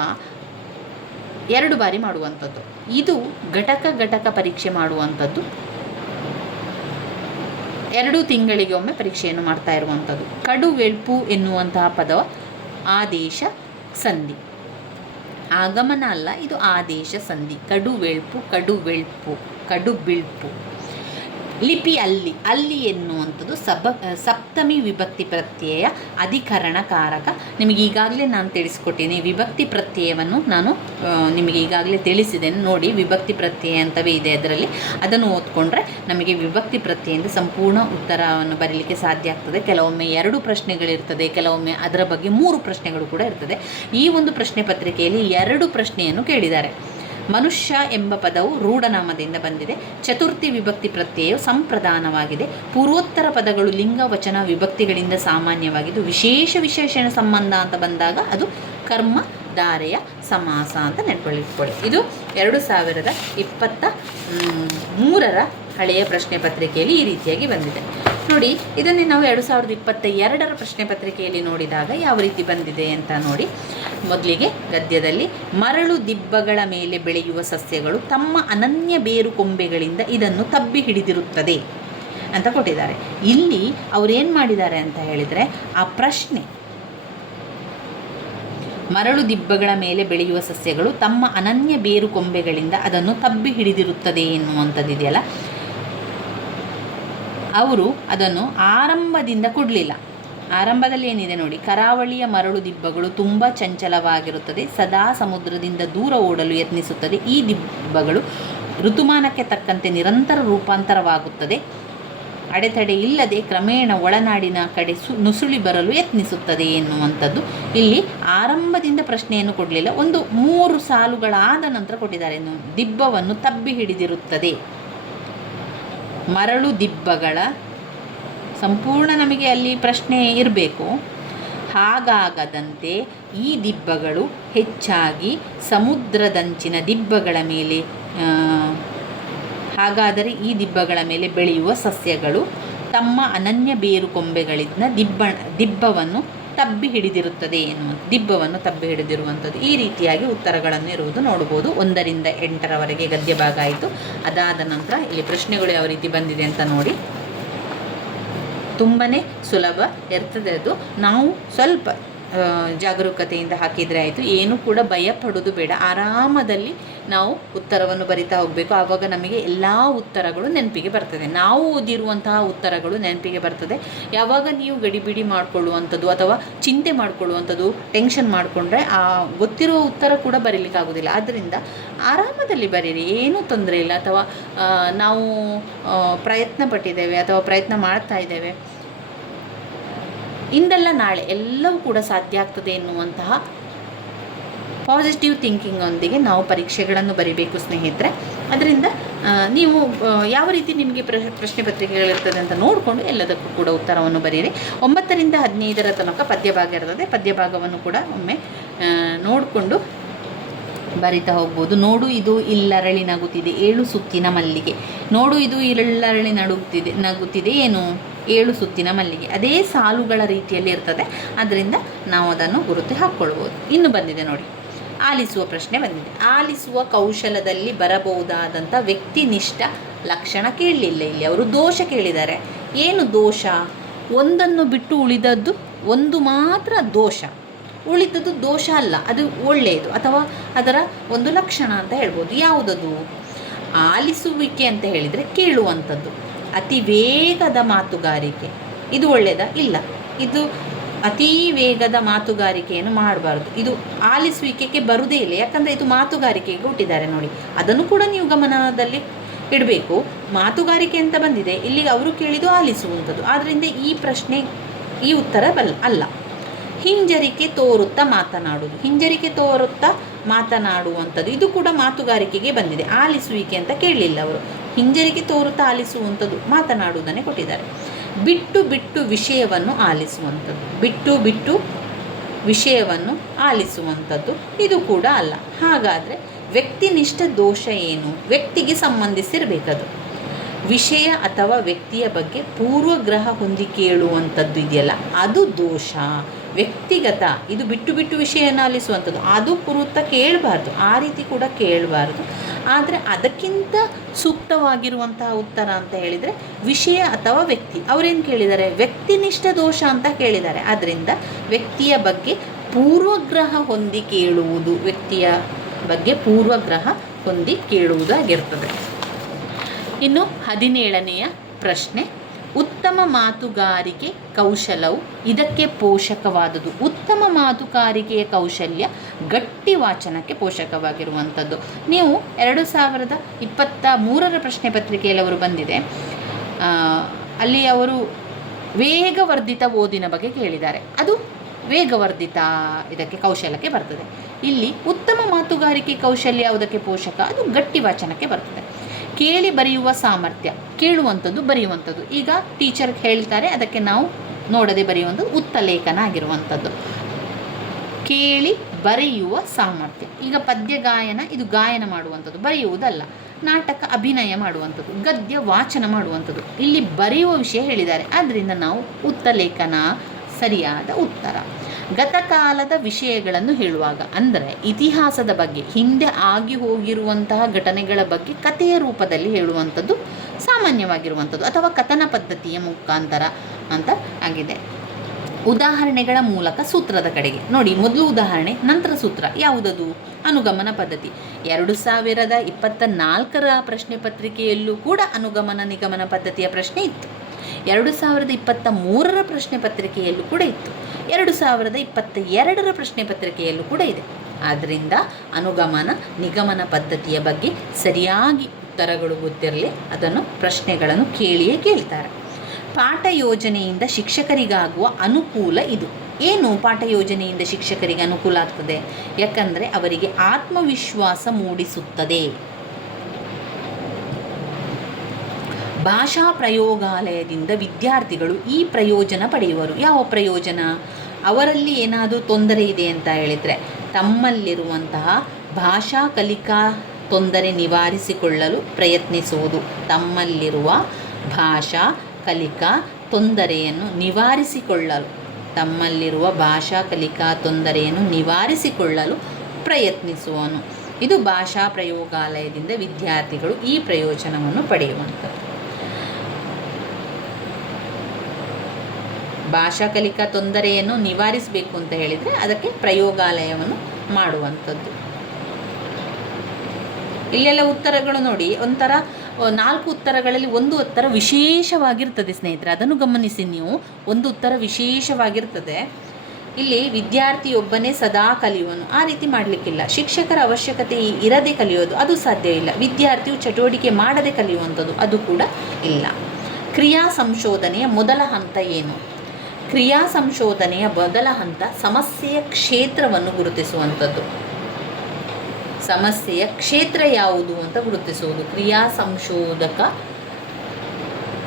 2 ಬಾರಿ ಮಾಡುವಂಥದ್ದು. ಇದು ಘಟಕ ಪರೀಕ್ಷೆ ಮಾಡುವಂಥದ್ದು 2 ತಿಂಗಳಿಗೊಮ್ಮೆ ಪರೀಕ್ಷೆಯನ್ನು ಮಾಡ್ತಾ ಇರುವಂಥದ್ದು. ಕಡುವೆಳ್ಪು ಎನ್ನುವಂತಹ ಪದವ ಆದೇಶ ಸಂಧಿ, ಆಗಮನ ಅಲ್ಲ, ಇದು ಆದೇಶ ಸಂಧಿ. ಕಡುಬೆಳ್ಪು. ಲಿಪಿ ಅಲ್ಲಿ ಎನ್ನುವಂಥದ್ದು ಸಪ್ತಮಿ ವಿಭಕ್ತಿ ಪ್ರತ್ಯಯ ಅಧಿಕರಣ ಕಾರಕ. ನಿಮಗೆ ಈಗಾಗಲೇ ನಾನು ತಿಳಿಸ್ಕೊಟ್ಟೇನೆ. ವಿಭಕ್ತಿ ಪ್ರತ್ಯಯವನ್ನು ನಾನು ನಿಮಗೆ ಈಗಾಗಲೇ ತಿಳಿಸಿದ್ದೇನೆ. ನೋಡಿ, ವಿಭಕ್ತಿ ಪ್ರತ್ಯಯ ಅಂತವೇ ಇದೆ ಅದರಲ್ಲಿ. ಅದನ್ನು ಓದ್ಕೊಂಡ್ರೆ ನಮಗೆ ವಿಭಕ್ತಿ ಪ್ರತ್ಯಯದಿಂದ ಸಂಪೂರ್ಣ ಉತ್ತರವನ್ನು ಬರೀಲಿಕ್ಕೆ ಸಾಧ್ಯ ಆಗ್ತದೆ. ಕೆಲವೊಮ್ಮೆ 2 ಪ್ರಶ್ನೆಗಳಿರ್ತದೆ, ಕೆಲವೊಮ್ಮೆ ಅದರ ಬಗ್ಗೆ 3 ಪ್ರಶ್ನೆಗಳು ಕೂಡ ಇರ್ತದೆ. ಈ ಒಂದು ಪ್ರಶ್ನೆ ಪತ್ರಿಕೆಯಲ್ಲಿ 2 ಪ್ರಶ್ನೆಯನ್ನು ಕೇಳಿದ್ದಾರೆ. ಮನುಷ್ಯ ಎಂಬ ಪದವು ರೂಢನಾಮದಿಂದ ಬಂದಿದೆ. ಚತುರ್ಥಿ ವಿಭಕ್ತಿ ಪ್ರತ್ಯಯವು ಸಂಪ್ರದಾನವಾಗಿದೆ. ಪೂರ್ವೋತ್ತರ ಪದಗಳು ಲಿಂಗ ವಚನ ವಿಭಕ್ತಿಗಳಿಂದ ಸಾಮಾನ್ಯವಾಗಿದ್ದು ವಿಶೇಷಣ ಸಂಬಂಧ ಅಂತ ಬಂದಾಗ ಅದು ಕರ್ಮ ಧಾರೆಯ ಸಮಾಸ ಅಂತ ನೆನಪಿಟ್ಕೊಳ್ಳಿ. ಇದು 2023ರ ಹಳೆಯ ಪ್ರಶ್ನೆ ಪತ್ರಿಕೆಯಲ್ಲಿ ಈ ರೀತಿಯಾಗಿ ಬಂದಿದೆ. ನೋಡಿ, ಇದನ್ನೇ ನಾವು 2022ರ ಪ್ರಶ್ನೆ ಪತ್ರಿಕೆಯಲ್ಲಿ ನೋಡಿದಾಗ ಯಾವ ರೀತಿ ಬಂದಿದೆ ಅಂತ ನೋಡಿ. ಮೊದಲಿಗೆ ಗದ್ಯದಲ್ಲಿ ಮರಳು ದಿಬ್ಬಗಳ ಮೇಲೆ ಬೆಳೆಯುವ ಸಸ್ಯಗಳು ತಮ್ಮ ಅನನ್ಯ ಬೇರು ಕೊಂಬೆಗಳಿಂದ ಇದನ್ನು ತಬ್ಬಿ ಹಿಡಿದಿರುತ್ತದೆ ಅಂತ ಕೊಟ್ಟಿದ್ದಾರೆ. ಇಲ್ಲಿ ಅವರೇನು ಮಾಡಿದ್ದಾರೆ ಅಂತ ಹೇಳಿದರೆ, ಆ ಪ್ರಶ್ನೆ ಮರಳು ದಿಬ್ಬಗಳ ಮೇಲೆ ಬೆಳೆಯುವ ಸಸ್ಯಗಳು ತಮ್ಮ ಅನನ್ಯ ಬೇರು ಕೊಂಬೆಗಳಿಂದ ಅದನ್ನು ತಬ್ಬಿ ಹಿಡಿದಿರುತ್ತದೆ ಎನ್ನುವಂಥದ್ದಿದೆಯಲ್ಲ, ಅವರು ಅದನ್ನು ಆರಂಭದಿಂದ ಕೊಡಲಿಲ್ಲ. ಆರಂಭದಲ್ಲಿ ಏನಿದೆ ನೋಡಿ, ಕರಾವಳಿಯ ಮರಳು ದಿಬ್ಬಗಳು ತುಂಬ ಚಂಚಲವಾಗಿರುತ್ತದೆ, ಸದಾ ಸಮುದ್ರದಿಂದ ದೂರ ಓಡಲು ಯತ್ನಿಸುತ್ತದೆ. ಈ ದಿಬ್ಬಗಳು ಋತುಮಾನಕ್ಕೆ ತಕ್ಕಂತೆ ನಿರಂತರ ರೂಪಾಂತರವಾಗುತ್ತದೆ. ಅಡೆತಡೆ ಇಲ್ಲದೆ ಕ್ರಮೇಣ ಒಳನಾಡಿನ ಕಡೆ ನುಸುಳಿ ಬರಲು ಯತ್ನಿಸುತ್ತದೆ ಎನ್ನುವಂಥದ್ದು. ಇಲ್ಲಿ ಆರಂಭದಿಂದ ಪ್ರಶ್ನೆಯನ್ನು ಕೊಡಲಿಲ್ಲ, ಒಂದು 3 ಸಾಲುಗಳಾದ ನಂತರ ಕೊಟ್ಟಿದ್ದಾರೆ. ದಿಬ್ಬವನ್ನು ತಬ್ಬಿ ಹಿಡಿದಿರುತ್ತದೆ. ಮರಳು ದಿಬ್ಬಗಳ ಸಂಪೂರ್ಣ ನಮಗೆ ಅಲ್ಲಿ ಪ್ರಶ್ನೆ ಇರಬೇಕು. ಹಾಗಾಗದಂತೆ ಈ ದಿಬ್ಬಗಳು ಹೆಚ್ಚಾಗಿ ಸಮುದ್ರದಂಚಿನ ದಿಬ್ಬಗಳ ಮೇಲೆ ಹಾಗಾದರೆ ಈ ದಿಬ್ಬಗಳ ಮೇಲೆ ಬೆಳೆಯುವ ಸಸ್ಯಗಳು ತಮ್ಮ ಅನನ್ಯ ಬೇರು ಕೊಂಬೆಗಳಿಂದ ದಿಬ್ಬವನ್ನು ತಬ್ಬಿ ಹಿಡಿದಿರುವಂಥದ್ದು. ಈ ರೀತಿಯಾಗಿ ಉತ್ತರಗಳನ್ನು ಇರುವುದು ನೋಡ್ಬೋದು. 1ರಿಂದ 8ರವರೆಗೆ ಗದ್ಯ ಭಾಗ ಆಯಿತು. ಅದಾದ ನಂತರ ಇಲ್ಲಿ ಪ್ರಶ್ನೆಗಳು ಯಾವ ರೀತಿ ಬಂದಿದೆ ಅಂತ ನೋಡಿ. ತುಂಬಾ ಸುಲಭ ಇರ್ತದೆ ಅದು. ನಾವು ಸ್ವಲ್ಪ ಜಾಗರೂಕತೆಯಿಂದ ಹಾಕಿದರೆ ಆಯಿತು. ಏನು ಕೂಡ ಭಯ ಪಡೋದು ಬೇಡ. ಆರಾಮದಲ್ಲಿ ನಾವು ಉತ್ತರವನ್ನು ಬರಿತಾ ಹೋಗಬೇಕು. ಆವಾಗ ನಮಗೆ ಎಲ್ಲ ಉತ್ತರಗಳು ನೆನಪಿಗೆ ಬರ್ತದೆ. ನಾವು ಓದಿರುವಂತಹ ಉತ್ತರಗಳು ನೆನಪಿಗೆ ಬರ್ತದೆ. ಯಾವಾಗ ನೀವು ಗಡಿಬಿಡಿ ಮಾಡಿಕೊಳ್ಳುವಂಥದ್ದು ಅಥವಾ ಚಿಂತೆ ಮಾಡಿಕೊಳ್ಳುವಂಥದ್ದು, ಟೆನ್ಷನ್ ಮಾಡಿಕೊಂಡ್ರೆ ಆ ಗೊತ್ತಿರೋ ಉತ್ತರ ಕೂಡ ಬರೀಲಿಕ್ಕಾಗೋದಿಲ್ಲ. ಆದ್ದರಿಂದ ಆರಾಮದಲ್ಲಿ ಬರೀರಿ, ಏನೂ ತೊಂದರೆ ಇಲ್ಲ. ಅಥವಾ ನಾವು ಪ್ರಯತ್ನ ಪಟ್ಟಿದ್ದೇವೆ ಅಥವಾ ಪ್ರಯತ್ನ ಮಾಡ್ತಾ ಇದ್ದೇವೆ, ಇಂದಲ್ಲ ನಾಳೆ ಎಲ್ಲವೂ ಕೂಡ ಸಾಧ್ಯ ಆಗ್ತದೆ ಎನ್ನುವಂತಹ ಪಾಸಿಟಿವ್ ಥಿಂಕಿಂಗೊಂದಿಗೆ ನಾವು ಪರೀಕ್ಷೆಗಳನ್ನು ಬರೀಬೇಕು ಸ್ನೇಹಿತರೆ. ಅದರಿಂದ ನೀವು ಯಾವ ರೀತಿ ನಿಮಗೆ ಪ್ರಶ್ನೆ ಪತ್ರಿಕೆಗಳಿರ್ತದೆ ಅಂತ ನೋಡಿಕೊಂಡು ಎಲ್ಲದಕ್ಕೂ ಕೂಡ ಉತ್ತರವನ್ನು ಬರೀರಿ. 9ರಿಂದ 15ರ ತನಕ ಪದ್ಯಭಾಗ ಇರ್ತದೆ. ಪದ್ಯಭಾಗವನ್ನು ಕೂಡ ಒಮ್ಮೆ ನೋಡಿಕೊಂಡು ಬರಿತಾ ಹೋಗ್ಬೋದು. ನೋಡು ಇದು ಇಲ್ಲರಳಿ ನಗುತ್ತಿದೆ 7 ಸುತ್ತಿನ ಮಲ್ಲಿಗೆ. ನೋಡು ಇದು ಇಲ್ಲರಳಿ ನಗುತ್ತಿದೆ ಏನು 7 ಸುತ್ತಿನ ಮಲ್ಲಿಗೆ. ಅದೇ ಸಾಲುಗಳ ರೀತಿಯಲ್ಲಿ ಇರ್ತದೆ. ಅದರಿಂದ ನಾವು ಅದನ್ನು ಗುರುತು ಹಾಕ್ಕೊಳ್ಬೋದು. ಇನ್ನು ಬಂದಿದೆ ನೋಡಿ, ಆಲಿಸುವ ಪ್ರಶ್ನೆ ಬಂದಿದೆ. ಆಲಿಸುವ ಕೌಶಲದಲ್ಲಿ ಬರಬಹುದಾದಂಥ ವ್ಯಕ್ತಿನಿಷ್ಠ ಲಕ್ಷಣ ಕೇಳಲಿಲ್ಲ. ಇಲ್ಲಿ ಅವರು ದೋಷ ಕೇಳಿದ್ದಾರೆ. ಏನು ದೋಷ? ಒಂದನ್ನು ಬಿಟ್ಟು ಉಳಿದದ್ದು ಒಂದು ಮಾತ್ರ ದೋಷ, ಉಳಿದದ್ದು ದೋಷ ಅಲ್ಲ, ಅದು ಒಳ್ಳೆಯದು ಅಥವಾ ಅದರ ಒಂದು ಲಕ್ಷಣ ಅಂತ ಹೇಳ್ಬೋದು. ಯಾವುದದು? ಆಲಿಸುವಿಕೆ ಅಂತ ಹೇಳಿದರೆ ಕೇಳುವಂಥದ್ದು. ಅತಿ ವೇಗದ ಮಾತುಗಾರಿಕೆ, ಇದು ಒಳ್ಳೆಯದಾ? ಇಲ್ಲ, ಇದು ಅತೀ ವೇಗದ ಮಾತುಗಾರಿಕೆಯನ್ನು ಮಾಡಬಾರ್ದು. ಇದು ಆಲಿಸುವಿಕೆಗೆ ಬರುವುದೇ ಇಲ್ಲ. ಯಾಕಂದರೆ ಇದು ಮಾತುಗಾರಿಕೆಗೆ ಹುಟ್ಟಿದ್ದಾರೆ ನೋಡಿ. ಅದನ್ನು ಕೂಡ ನೀವು ಗಮನದಲ್ಲಿ ಇಡಬೇಕು. ಮಾತುಗಾರಿಕೆ ಅಂತ ಬಂದಿದೆ, ಇಲ್ಲಿಗೆ ಅವರು ಕೇಳಿದ್ದು ಆಲಿಸುವಂಥದ್ದು. ಆದ್ದರಿಂದ ಈ ಪ್ರಶ್ನೆ ಈ ಉತ್ತರ ಅಲ್ಲ. ಹಿಂಜರಿಕೆ ತೋರುತ್ತಾ ಮಾತನಾಡುವುದು, ಹಿಂಜರಿಕೆ ತೋರುತ್ತಾ ಮಾತನಾಡುವಂಥದ್ದು, ಇದು ಕೂಡ ಮಾತುಗಾರಿಕೆಗೆ ಬಂದಿದೆ. ಆಲಿಸುವಿಕೆ ಅಂತ ಕೇಳಲಿಲ್ಲ ಅವರು. ಹಿಂಜರಿಕೆ ತೋರುತ್ತಾ ಆಲಿಸುವಂಥದ್ದು, ಮಾತನಾಡುವುದನ್ನೇ ಕೊಟ್ಟಿದ್ದಾರೆ. ಬಿಟ್ಟು ಬಿಟ್ಟು ವಿಷಯವನ್ನು ಆಲಿಸುವಂಥದ್ದು, ಬಿಟ್ಟು ಬಿಟ್ಟು ವಿಷಯವನ್ನು ಆಲಿಸುವಂಥದ್ದು, ಇದು ಕೂಡ ಅಲ್ಲ. ಹಾಗಾದರೆ ವ್ಯಕ್ತಿನಿಷ್ಠ ದೋಷ ಏನು? ವ್ಯಕ್ತಿಗೆ ಸಂಬಂಧಿಸಿರಬೇಕದು. ವಿಷಯ ಅಥವಾ ವ್ಯಕ್ತಿಯ ಬಗ್ಗೆ ಪೂರ್ವಗ್ರಹ ಹೊಂದಿ ಕೇಳುವಂಥದ್ದು ಇದೆಯಲ್ಲ, ಅದು ದೋಷ. ವ್ಯಕ್ತಿಗತ ಇದು ಬಿಟ್ಟು ಬಿಟ್ಟು ವಿಷಯವನ್ನು ಆಲಿಸುವಂಥದ್ದು, ಅದು ಪೂರ್ವತ ಕೇಳಬಾರ್ದು, ಆ ರೀತಿ ಕೂಡ ಕೇಳಬಾರ್ದು. ಆದರೆ ಅದಕ್ಕಿಂತ ಸೂಕ್ತವಾಗಿರುವಂತಹ ಉತ್ತರ ಅಂತ ಹೇಳಿದರೆ ವಿಷಯ ಅಥವಾ ವ್ಯಕ್ತಿ. ಅವರೇನು ಕೇಳಿದ್ದಾರೆ? ವ್ಯಕ್ತಿನಿಷ್ಠ ದೋಷ ಅಂತ ಕೇಳಿದ್ದಾರೆ. ಆದ್ದರಿಂದ ವ್ಯಕ್ತಿಯ ಬಗ್ಗೆ ಪೂರ್ವಗ್ರಹ ಹೊಂದಿ ಕೇಳುವುದು, ವ್ಯಕ್ತಿಯ ಬಗ್ಗೆ ಪೂರ್ವಗ್ರಹ ಹೊಂದಿ ಕೇಳುವುದಾಗಿರ್ತದೆ. ಇನ್ನು 17ನೆಯ ಪ್ರಶ್ನೆ, ಉತ್ತಮ ಮಾತುಗಾರಿಕೆ ಕೌಶಲವು ಇದಕ್ಕೆ ಪೋಷಕವಾದುದು. ಉತ್ತಮ ಮಾತುಗಾರಿಕೆಯ ಕೌಶಲ್ಯ ಗಟ್ಟಿ ವಾಚನಕ್ಕೆ ಪೋಷಕವಾಗಿರುವಂಥದ್ದು. ನೀವು 2023ರ ಪ್ರಶ್ನೆ ಪತ್ರಿಕೆಯಲ್ಲಿ ಅವರು ಬಂದಿದೆ, ಅಲ್ಲಿ ಅವರು ವೇಗವರ್ಧಿತ ಓದಿನ ಬಗ್ಗೆ ಕೇಳಿದ್ದಾರೆ. ಅದು ವೇಗವರ್ಧಿತ ಇದಕ್ಕೆ ಕೌಶಲ್ಯಕ್ಕೆ ಬರ್ತದೆ. ಇಲ್ಲಿ ಉತ್ತಮ ಮಾತುಗಾರಿಕೆ ಕೌಶಲ್ಯ ಯಾವುದಕ್ಕೆ ಪೋಷಕ? ಅದು ಗಟ್ಟಿ ವಾಚನಕ್ಕೆ ಬರ್ತದೆ. ಕೇಳಿ ಬರೆಯುವ ಸಾಮರ್ಥ್ಯ, ಕೇಳುವಂಥದ್ದು ಬರೆಯುವಂಥದ್ದು. ಈಗ ಟೀಚರ್ ಹೇಳ್ತಾರೆ, ಅದಕ್ಕೆ ನಾವು ನೋಡದೆ ಬರೆಯುವಂಥದ್ದು ಉತ್ತಲೇಖನ ಆಗಿರುವಂಥದ್ದು. ಕೇಳಿ ಬರೆಯುವ ಸಾಮರ್ಥ್ಯ. ಈಗ ಪದ್ಯ ಗಾಯನ, ಇದು ಗಾಯನ ಮಾಡುವಂಥದ್ದು, ಬರೆಯುವುದಲ್ಲ. ನಾಟಕ ಅಭಿನಯ ಮಾಡುವಂಥದ್ದು, ಗದ್ಯ ವಾಚನ ಮಾಡುವಂಥದ್ದು. ಇಲ್ಲಿ ಬರೆಯುವ ವಿಷಯ ಹೇಳಿದ್ದಾರೆ, ಆದ್ದರಿಂದ ನಾವು ಉತ್ತಲೇಖನ ಸರಿಯಾದ ಉತ್ತರ. ಗತಕಾಲದ ವಿಷಯಗಳನ್ನು ಹೇಳುವಾಗ, ಅಂದರೆ ಇತಿಹಾಸದ ಬಗ್ಗೆ, ಹಿಂದೆ ಆಗಿ ಹೋಗಿರುವಂತಹ ಘಟನೆಗಳ ಬಗ್ಗೆ ಕಥೆಯ ರೂಪದಲ್ಲಿ ಹೇಳುವಂಥದ್ದು ಸಾಮಾನ್ಯವಾಗಿರುವಂಥದ್ದು, ಅಥವಾ ಕಥನ ಪದ್ಧತಿಯ ಮುಖಾಂತರ ಅಂತ ಆಗಿದೆ. ಉದಾಹರಣೆಗಳ ಮೂಲಕ ಸೂತ್ರದ ಕಡೆಗೆ ನೋಡಿ. ಮೊದಲು ಉದಾಹರಣೆ, ನಂತರ ಸೂತ್ರ. ಯಾವುದದು? ಅನುಗಮನ ಪದ್ಧತಿ. 2024ರ ಪ್ರಶ್ನೆ ಪತ್ರಿಕೆಯಲ್ಲೂ ಕೂಡ ಅನುಗಮನ ನಿಗಮನ ಪದ್ಧತಿಯ ಪ್ರಶ್ನೆ ಇತ್ತು. 2023ರ ಪ್ರಶ್ನೆ ಪತ್ರಿಕೆಯಲ್ಲೂ ಕೂಡ ಇತ್ತು. 2022ರ ಪ್ರಶ್ನೆ ಪತ್ರಿಕೆಯಲ್ಲೂ ಕೂಡ ಇದೆ. ಆದ್ದರಿಂದ ಅನುಗಮನ ನಿಗಮನ ಪದ್ಧತಿಯ ಬಗ್ಗೆ ಸರಿಯಾಗಿ ಉತ್ತರಗಳು ಗೊತ್ತಿರಲಿ, ಅದನ್ನು ಪ್ರಶ್ನೆಗಳನ್ನು ಕೇಳಿಯೇ ಕೇಳ್ತಾರೆ. ಪಾಠ ಯೋಜನೆಯಿಂದ ಶಿಕ್ಷಕರಿಗಾಗುವ ಅನುಕೂಲ ಇದು. ಏನು ಪಾಠ ಯೋಜನೆಯಿಂದ ಶಿಕ್ಷಕರಿಗೆ ಅನುಕೂಲ ಆಗ್ತದೆ? ಯಾಕಂದರೆ ಅವರಿಗೆ ಆತ್ಮವಿಶ್ವಾಸ ಮೂಡಿಸುತ್ತದೆ. ಭಾಷಾ ಪ್ರಯೋಗಾಲಯದಿಂದ ವಿದ್ಯಾರ್ಥಿಗಳು ಈ ಪ್ರಯೋಜನ ಪಡೆಯುವರು. ಯಾವ ಪ್ರಯೋಜನ? ಅವರಲ್ಲಿ ಏನಾದರೂ ತೊಂದರೆ ಇದೆ ಅಂತ ಹೇಳಿದರೆ ತಮ್ಮಲ್ಲಿರುವಂತಹ ಭಾಷಾ ಕಲಿಕಾ ತೊಂದರೆ ನಿವಾರಿಸಿಕೊಳ್ಳಲು ಪ್ರಯತ್ನಿಸುವುದು. ತಮ್ಮಲ್ಲಿರುವ ಭಾಷಾ ಕಲಿಕಾ ತೊಂದರೆಯನ್ನು ನಿವಾರಿಸಿಕೊಳ್ಳಲು ಪ್ರಯತ್ನಿಸುವನು. ಇದು ಭಾಷಾ ಪ್ರಯೋಗಾಲಯದಿಂದ ವಿದ್ಯಾರ್ಥಿಗಳು ಈ ಪ್ರಯೋಜನವನ್ನು ಪಡೆಯುವಂಥದ್ದು. ಭಾಷಾ ಕಲಿಕಾ ತೊಂದರೆಯನ್ನು ನಿವಾರಿಸಬೇಕು ಅಂತ ಹೇಳಿದರೆ ಅದಕ್ಕೆ ಪ್ರಯೋಗಾಲಯವನ್ನು ಮಾಡುವಂಥದ್ದು. ಇಲ್ಲೆಲ್ಲ ಉತ್ತರಗಳು ನೋಡಿ, ಒಂಥರ 4 ಉತ್ತರಗಳಲ್ಲಿ ಒಂದು ಉತ್ತರ ವಿಶೇಷವಾಗಿರ್ತದೆ ಸ್ನೇಹಿತರೆ, ಅದನ್ನು ಗಮನಿಸಿ ನೀವು. ಒಂದು ಉತ್ತರ ವಿಶೇಷವಾಗಿರ್ತದೆ. ಇಲ್ಲಿ ವಿದ್ಯಾರ್ಥಿಯೊಬ್ಬನೇ ಸದಾ ಕಲಿಯುವನು, ಆ ರೀತಿ ಮಾಡಲಿಕ್ಕಿಲ್ಲ. ಶಿಕ್ಷಕರ ಅವಶ್ಯಕತೆ ಇರದೆ ಕಲಿಯೋದು ಅದು ಸಾಧ್ಯ ಇಲ್ಲ. ವಿದ್ಯಾರ್ಥಿಯು ಚಟುವಟಿಕೆ ಮಾಡದೆ ಕಲಿಯುವಂಥದ್ದು ಅದು ಕೂಡ ಇಲ್ಲ. ಕ್ರಿಯಾ ಸಂಶೋಧನೆಯ ಮೊದಲ ಹಂತ ಏನು? ಕ್ರಿಯಾ ಸಂಶೋಧನೆಯ ಮೊದಲ ಹಂತ ಸಮಸ್ಯೆಯ ಕ್ಷೇತ್ರವನ್ನು ಗುರುತಿಸುವಂಥದ್ದು. ಸಮಸ್ಯೆಯ ಕ್ಷೇತ್ರ ಯಾವುದು ಅಂತ ಗುರುತಿಸುವುದು.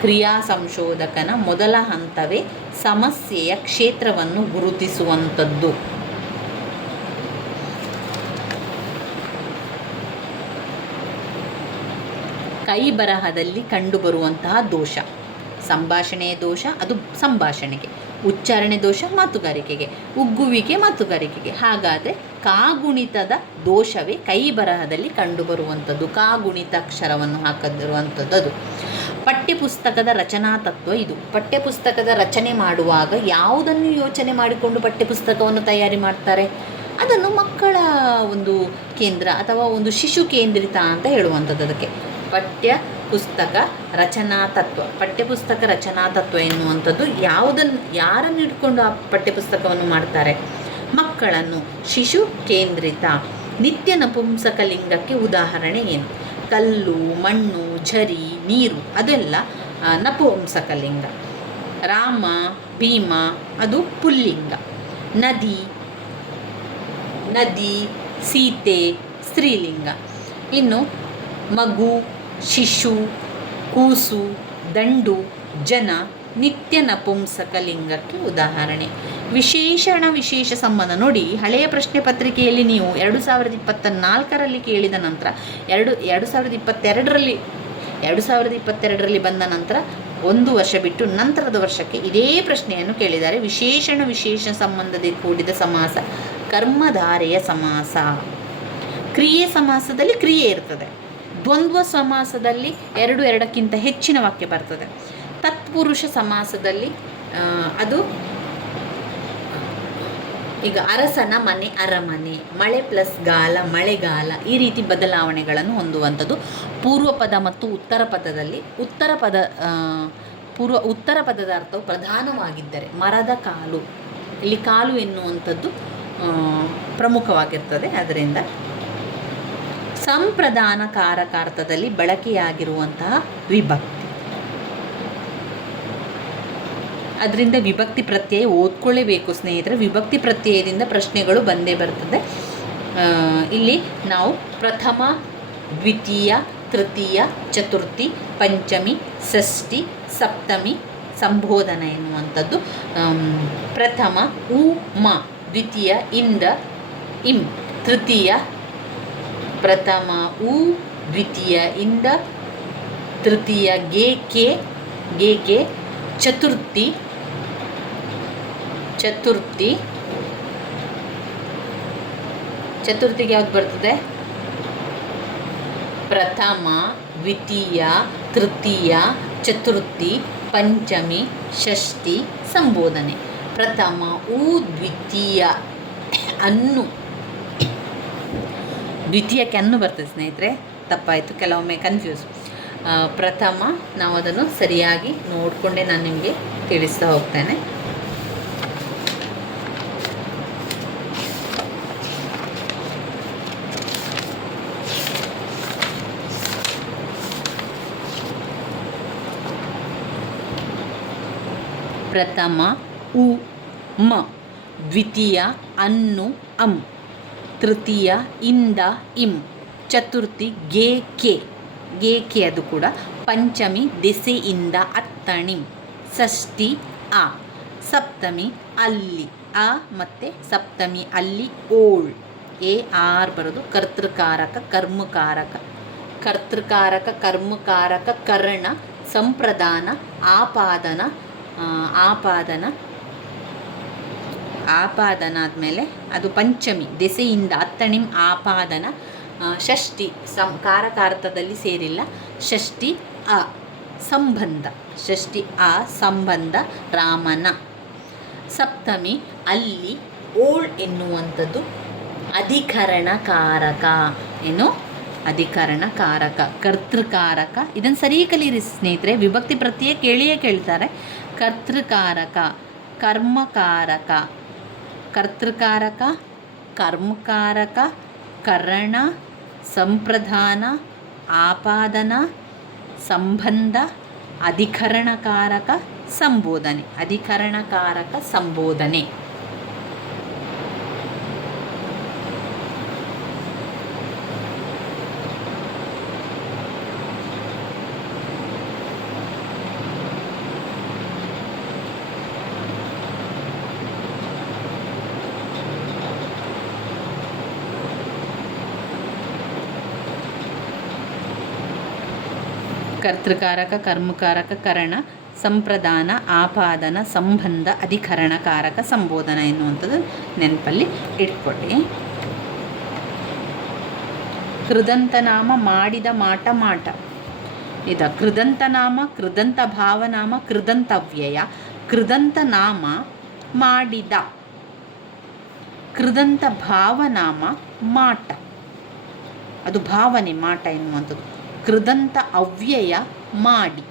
ಕ್ರಿಯಾ ಸಂಶೋಧಕನ ಮೊದಲ ಹಂತವೇ ಸಮಸ್ಯೆಯ ಕ್ಷೇತ್ರವನ್ನು ಗುರುತಿಸುವಂಥದ್ದು. ಕೈ ಬರಹದಲ್ಲಿ ಕಂಡುಬರುವಂತಹ ದೋಷ. ಸಂಭಾಷಣೆಯ ದೋಷ ಅದು ಸಂಭಾಷಣೆಗೆ, ಉಚ್ಚಾರಣೆ ದೋಷ ಮಾತುಗಾರಿಕೆಗೆ, ಉಗ್ಗುವಿಕೆ ಮಾತುಗಾರಿಕೆಗೆ. ಹಾಗಾದರೆ ಕಾಗುಣಿತದ ದೋಷವೇ ಕೈ ಬರಹದಲ್ಲಿ ಕಂಡುಬರುವಂಥದ್ದು. ಕಾಗುಣಿತ ಅಕ್ಷರವನ್ನು ಹಾಕದಿರುವಂಥದ್ದು ಅದು. ಪಠ್ಯಪುಸ್ತಕದ ರಚನಾ ತತ್ವ ಇದು. ಪಠ್ಯಪುಸ್ತಕದ ರಚನೆ ಮಾಡುವಾಗ ಯಾವುದನ್ನು ಯೋಚನೆ ಮಾಡಿಕೊಂಡು ಪಠ್ಯಪುಸ್ತಕವನ್ನು ತಯಾರಿ ಮಾಡ್ತಾರೆ? ಅದನ್ನು ಮಕ್ಕಳ ಒಂದು ಕೇಂದ್ರ ಅಥವಾ ಒಂದು ಶಿಶು ಕೇಂದ್ರಿತ ಅಂತ ಹೇಳುವಂಥದ್ದು. ಅದಕ್ಕೆ ಪಠ್ಯಪುಸ್ತಕ ರಚನಾ ತತ್ವ ಎನ್ನುವಂಥದ್ದು ಯಾರನ್ನು ಇಟ್ಕೊಂಡು ಆ ಪಠ್ಯಪುಸ್ತಕವನ್ನು ಮಾಡ್ತಾರೆ? ಮಕ್ಕಳನ್ನು. ಶಿಶು ಕೇಂದ್ರಿತ. ನಿತ್ಯ ನಪುಂಸಕಲಿಂಗಕ್ಕೆ ಉದಾಹರಣೆ ಏನು? ಕಲ್ಲು, ಮಣ್ಣು, ಝರಿ, ನೀರು ಅದೆಲ್ಲ ನಪುಂಸಕಲಿಂಗ. ರಾಮ, ಭೀಮ ಅದು ಪುಲ್ಲಿಂಗ. ನದಿ, ಸೀತೆ ಸ್ತ್ರೀಲಿಂಗ. ಇನ್ನು ಮಗು, ಶಿಶು, ಕೂಸು, ದಂಡು, ಜನ ನಿತ್ಯ ನಪುಂಸಕಲಿಂಗಕ್ಕೆ ಉದಾಹರಣೆ. ವಿಶೇಷ ಸಂಬಂಧ ನೋಡಿ. ಹಳೆಯ ಪ್ರಶ್ನೆ ಪತ್ರಿಕೆಯಲ್ಲಿ ನೀವು 2024ರಲ್ಲಿ ಕೇಳಿದ ನಂತರ 2022ರಲ್ಲಿ ಬಂದ ನಂತರ 1 ವರ್ಷ ಬಿಟ್ಟು ನಂತರದ ವರ್ಷಕ್ಕೆ ಇದೇ ಪ್ರಶ್ನೆಯನ್ನು ಕೇಳಿದ್ದಾರೆ. ವಿಶೇಷ ಸಂಬಂಧದಿಂದ ಕೂಡಿದ ಸಮಾಸ ಕರ್ಮಧಾರೆಯ ಸಮಾಸ. ಕ್ರಿಯೆ ಸಮಾಸದಲ್ಲಿ ಕ್ರಿಯೆ ಇರ್ತದೆ. ದ್ವಂದ್ವ ಸಮಾಸದಲ್ಲಿ 2-2ಕ್ಕಿಂತ ಹೆಚ್ಚಿನ ವಾಕ್ಯ ಬರ್ತದೆ. ತತ್ಪುರುಷ ಸಮಾಸದಲ್ಲಿ ಅದು ಈಗ ಅರಸನ ಮನೆ ಅರಮನೆ, ಮಳೆ ಪ್ಲಸ್ ಗಾಲ ಮಳೆಗಾಲ, ಈ ರೀತಿ ಬದಲಾವಣೆಗಳನ್ನು ಹೊಂದುವಂಥದ್ದು. ಪೂರ್ವ ಪದ ಮತ್ತು ಉತ್ತರ ಪದದಲ್ಲಿ ಉತ್ತರ ಪದದ ಅರ್ಥವು ಪ್ರಧಾನವಾಗಿದ್ದರೆ ಮರದ ಕಾಲು, ಇಲ್ಲಿ ಕಾಲು ಎನ್ನುವಂಥದ್ದು ಪ್ರಮುಖವಾಗಿರ್ತದೆ. ಅದರಿಂದ ಸಂಪ್ರದಾನ ಕಾರಕಾರ್ಥದಲ್ಲಿ ಬಳಕೆಯಾಗಿರುವಂತಹ ವಿಭಕ್ತಿ. ಅದರಿಂದ ವಿಭಕ್ತಿ ಪ್ರತ್ಯಯ ಓದ್ಕೊಳ್ಳೇಬೇಕು ಸ್ನೇಹಿತರೆ. ವಿಭಕ್ತಿ ಪ್ರತ್ಯಯದಿಂದ ಪ್ರಶ್ನೆಗಳು ಬಂದೇ ಬರ್ತದೆ. ಇಲ್ಲಿ ನಾವು ಪ್ರಥಮ, ದ್ವಿತೀಯ, ತೃತೀಯ, ಚತುರ್ಥಿ, ಪಂಚಮಿ, ಷಷ್ಠಿ, ಸಪ್ತಮಿ, ಸಂಬೋಧನ ಎನ್ನುವಂಥದ್ದು. ಪ್ರಥಮ ಉ ಮ, ದ್ವಿತೀಯ ಇಂದ ಇಂ, ತೃತೀಯ ಪ್ರಥಮ ಉ, ದ್ವಿತೀಯ ಇಂದ, ತೃತೀಯ ಗೆ ಕೆ, ಚತುರ್ಥಿಗೆ ಯಾವ್ದು ಬರ್ತದೆ? ಪ್ರಥಮ, ದ್ವಿತೀಯ, ತೃತೀಯ, ಚತುರ್ಥಿ, ಪಂಚಮಿ, ಷಷ್ಠಿ, ಸಂಬೋಧನೆ. ಪ್ರಥಮ ಉ, ದ್ವಿತೀಯ ಅನ್ನು, ದ್ವಿತೀಯಕ್ಕೆ ಅನ್ನು ಬರ್ತದೆ ಸ್ನೇಹಿತರೆ, ತಪ್ಪಾಯಿತು, ಕೆಲವೊಮ್ಮೆ ಕನ್ಫ್ಯೂಸ್. ಪ್ರಥಮ ನಾವು ಅದನ್ನು ಸರಿಯಾಗಿ ನೋಡಿಕೊಂಡೇ ನಾನು ನಿಮಗೆ ತಿಳಿಸ್ತಾ ಹೋಗ್ತೇನೆ. ಪ್ರಥಮ ಉ ಮ, ದ್ವಿತೀಯ ಅನ್ನು ಅಂ, ತೃತೀಯ ಇಂದ ಇಂ, ಚತುರ್ಥಿ ಗೆ ಕೆ, ಏಕೆ ಅದು ಕೂಡ. ಪಂಚಮಿ ದೆಸೆಯಿಂದ ಅತ್ತಣಿಂ, ಷಷ್ಠಿ ಆ, ಸಪ್ತಮಿ ಅಲ್ಲಿ ಆ ಮತ್ತು ಸಪ್ತಮಿ ಅಲ್ಲಿ ಓಳ್, ಎ ಆರ್ ಬರೋದು. ಕರ್ತೃಕಾರಕ ಕರ್ಮಕಾರಕ, ಕರ್ತೃಕಾರಕ ಕರ್ಮಕಾರಕ ಕರ್ಣ, ಸಂಪ್ರದಾನ, ಆಪಾದನ, ಆಪಾದನ ಆದಮೇಲೆ ಅದು ಪಂಚಮಿ ದೆಸೆಯಿಂದ ಅತ್ತಣಿಂ ಆಪಾದನ, ಷಷ್ಠಿ ಕಾರಕಾರ್ಥದಲ್ಲಿ ಸೇರಿಲ್ಲ, ಷಷ್ಠಿ ಅ ಸಂಬಂಧ, ಷಷ್ಠಿ ಆ ಸಂಬಂಧ ರಾಮನ. ಸಪ್ತಮಿ ಅಲ್ಲಿ ಓಳ್ ಎನ್ನುವಂಥದ್ದು ಅಧಿಕರಣಕಾರಕ, ಏನು ಅಧಿಕರಣಕಾರಕ, ಕರ್ತೃಕಾರಕ. ಇದನ್ನು ಸರಿ ಕಲೀರಿ ಸ್ನೇಹಿತರೆ, ವಿಭಕ್ತಿ ಪ್ರತ್ಯಯ ಕೇಳಿಯೇ ಕೇಳ್ತಾರೆ. ಕರ್ತೃಕಾರಕ ಕರ್ಮಕಾರಕ, ಕರ್ತೃಕಾರಕ ಕರ್ಮಕಾರಕ ಕರಣ, ಸಂಪ್ರದಾನ, ಆಪಾದನ, ಸಂಬಂಧ, ಅಧಿಕರಣಕಾರಕ ಸಂಬೋಧನೆ, ಅಧಿಕರಣಕಾರಕ ಸಂಬೋಧನೆ. ಕರ್ತೃಕಾರಕ ಕರ್ಮಕಾರಕ ಕರಣ, ಸಂಪ್ರದಾನ, ಆಪಾದನ, ಸಂಬಂಧ, ಅಧಿಕರಣಕಾರಕ ಸಂಬೋಧನ ಎನ್ನುವಂಥದ್ದು ನೆನಪಲ್ಲಿ ಇಟ್ಕೊಳ್ಳಿ. ಕೃದಂತನಾಮ ಮಾಡಿದ ಮಾಟ ಮಾಟ. ಇದು ಕೃದಂತನಾಮ, ಕೃದಂತ ಭಾವನಾಮ, ಕೃದಂತವ್ಯಯ. ಕೃದಂತನಾಮ ಮಾಡಿದ, ಕೃದಂತ ಭಾವನಾಮ ಮಾಟ, ಅದು ಭಾವನೆ ಮಾಟ ಎನ್ನುವಂಥದ್ದು. ಕೃದಂತ ಅವ್ಯಯ ಮಾಡಿ,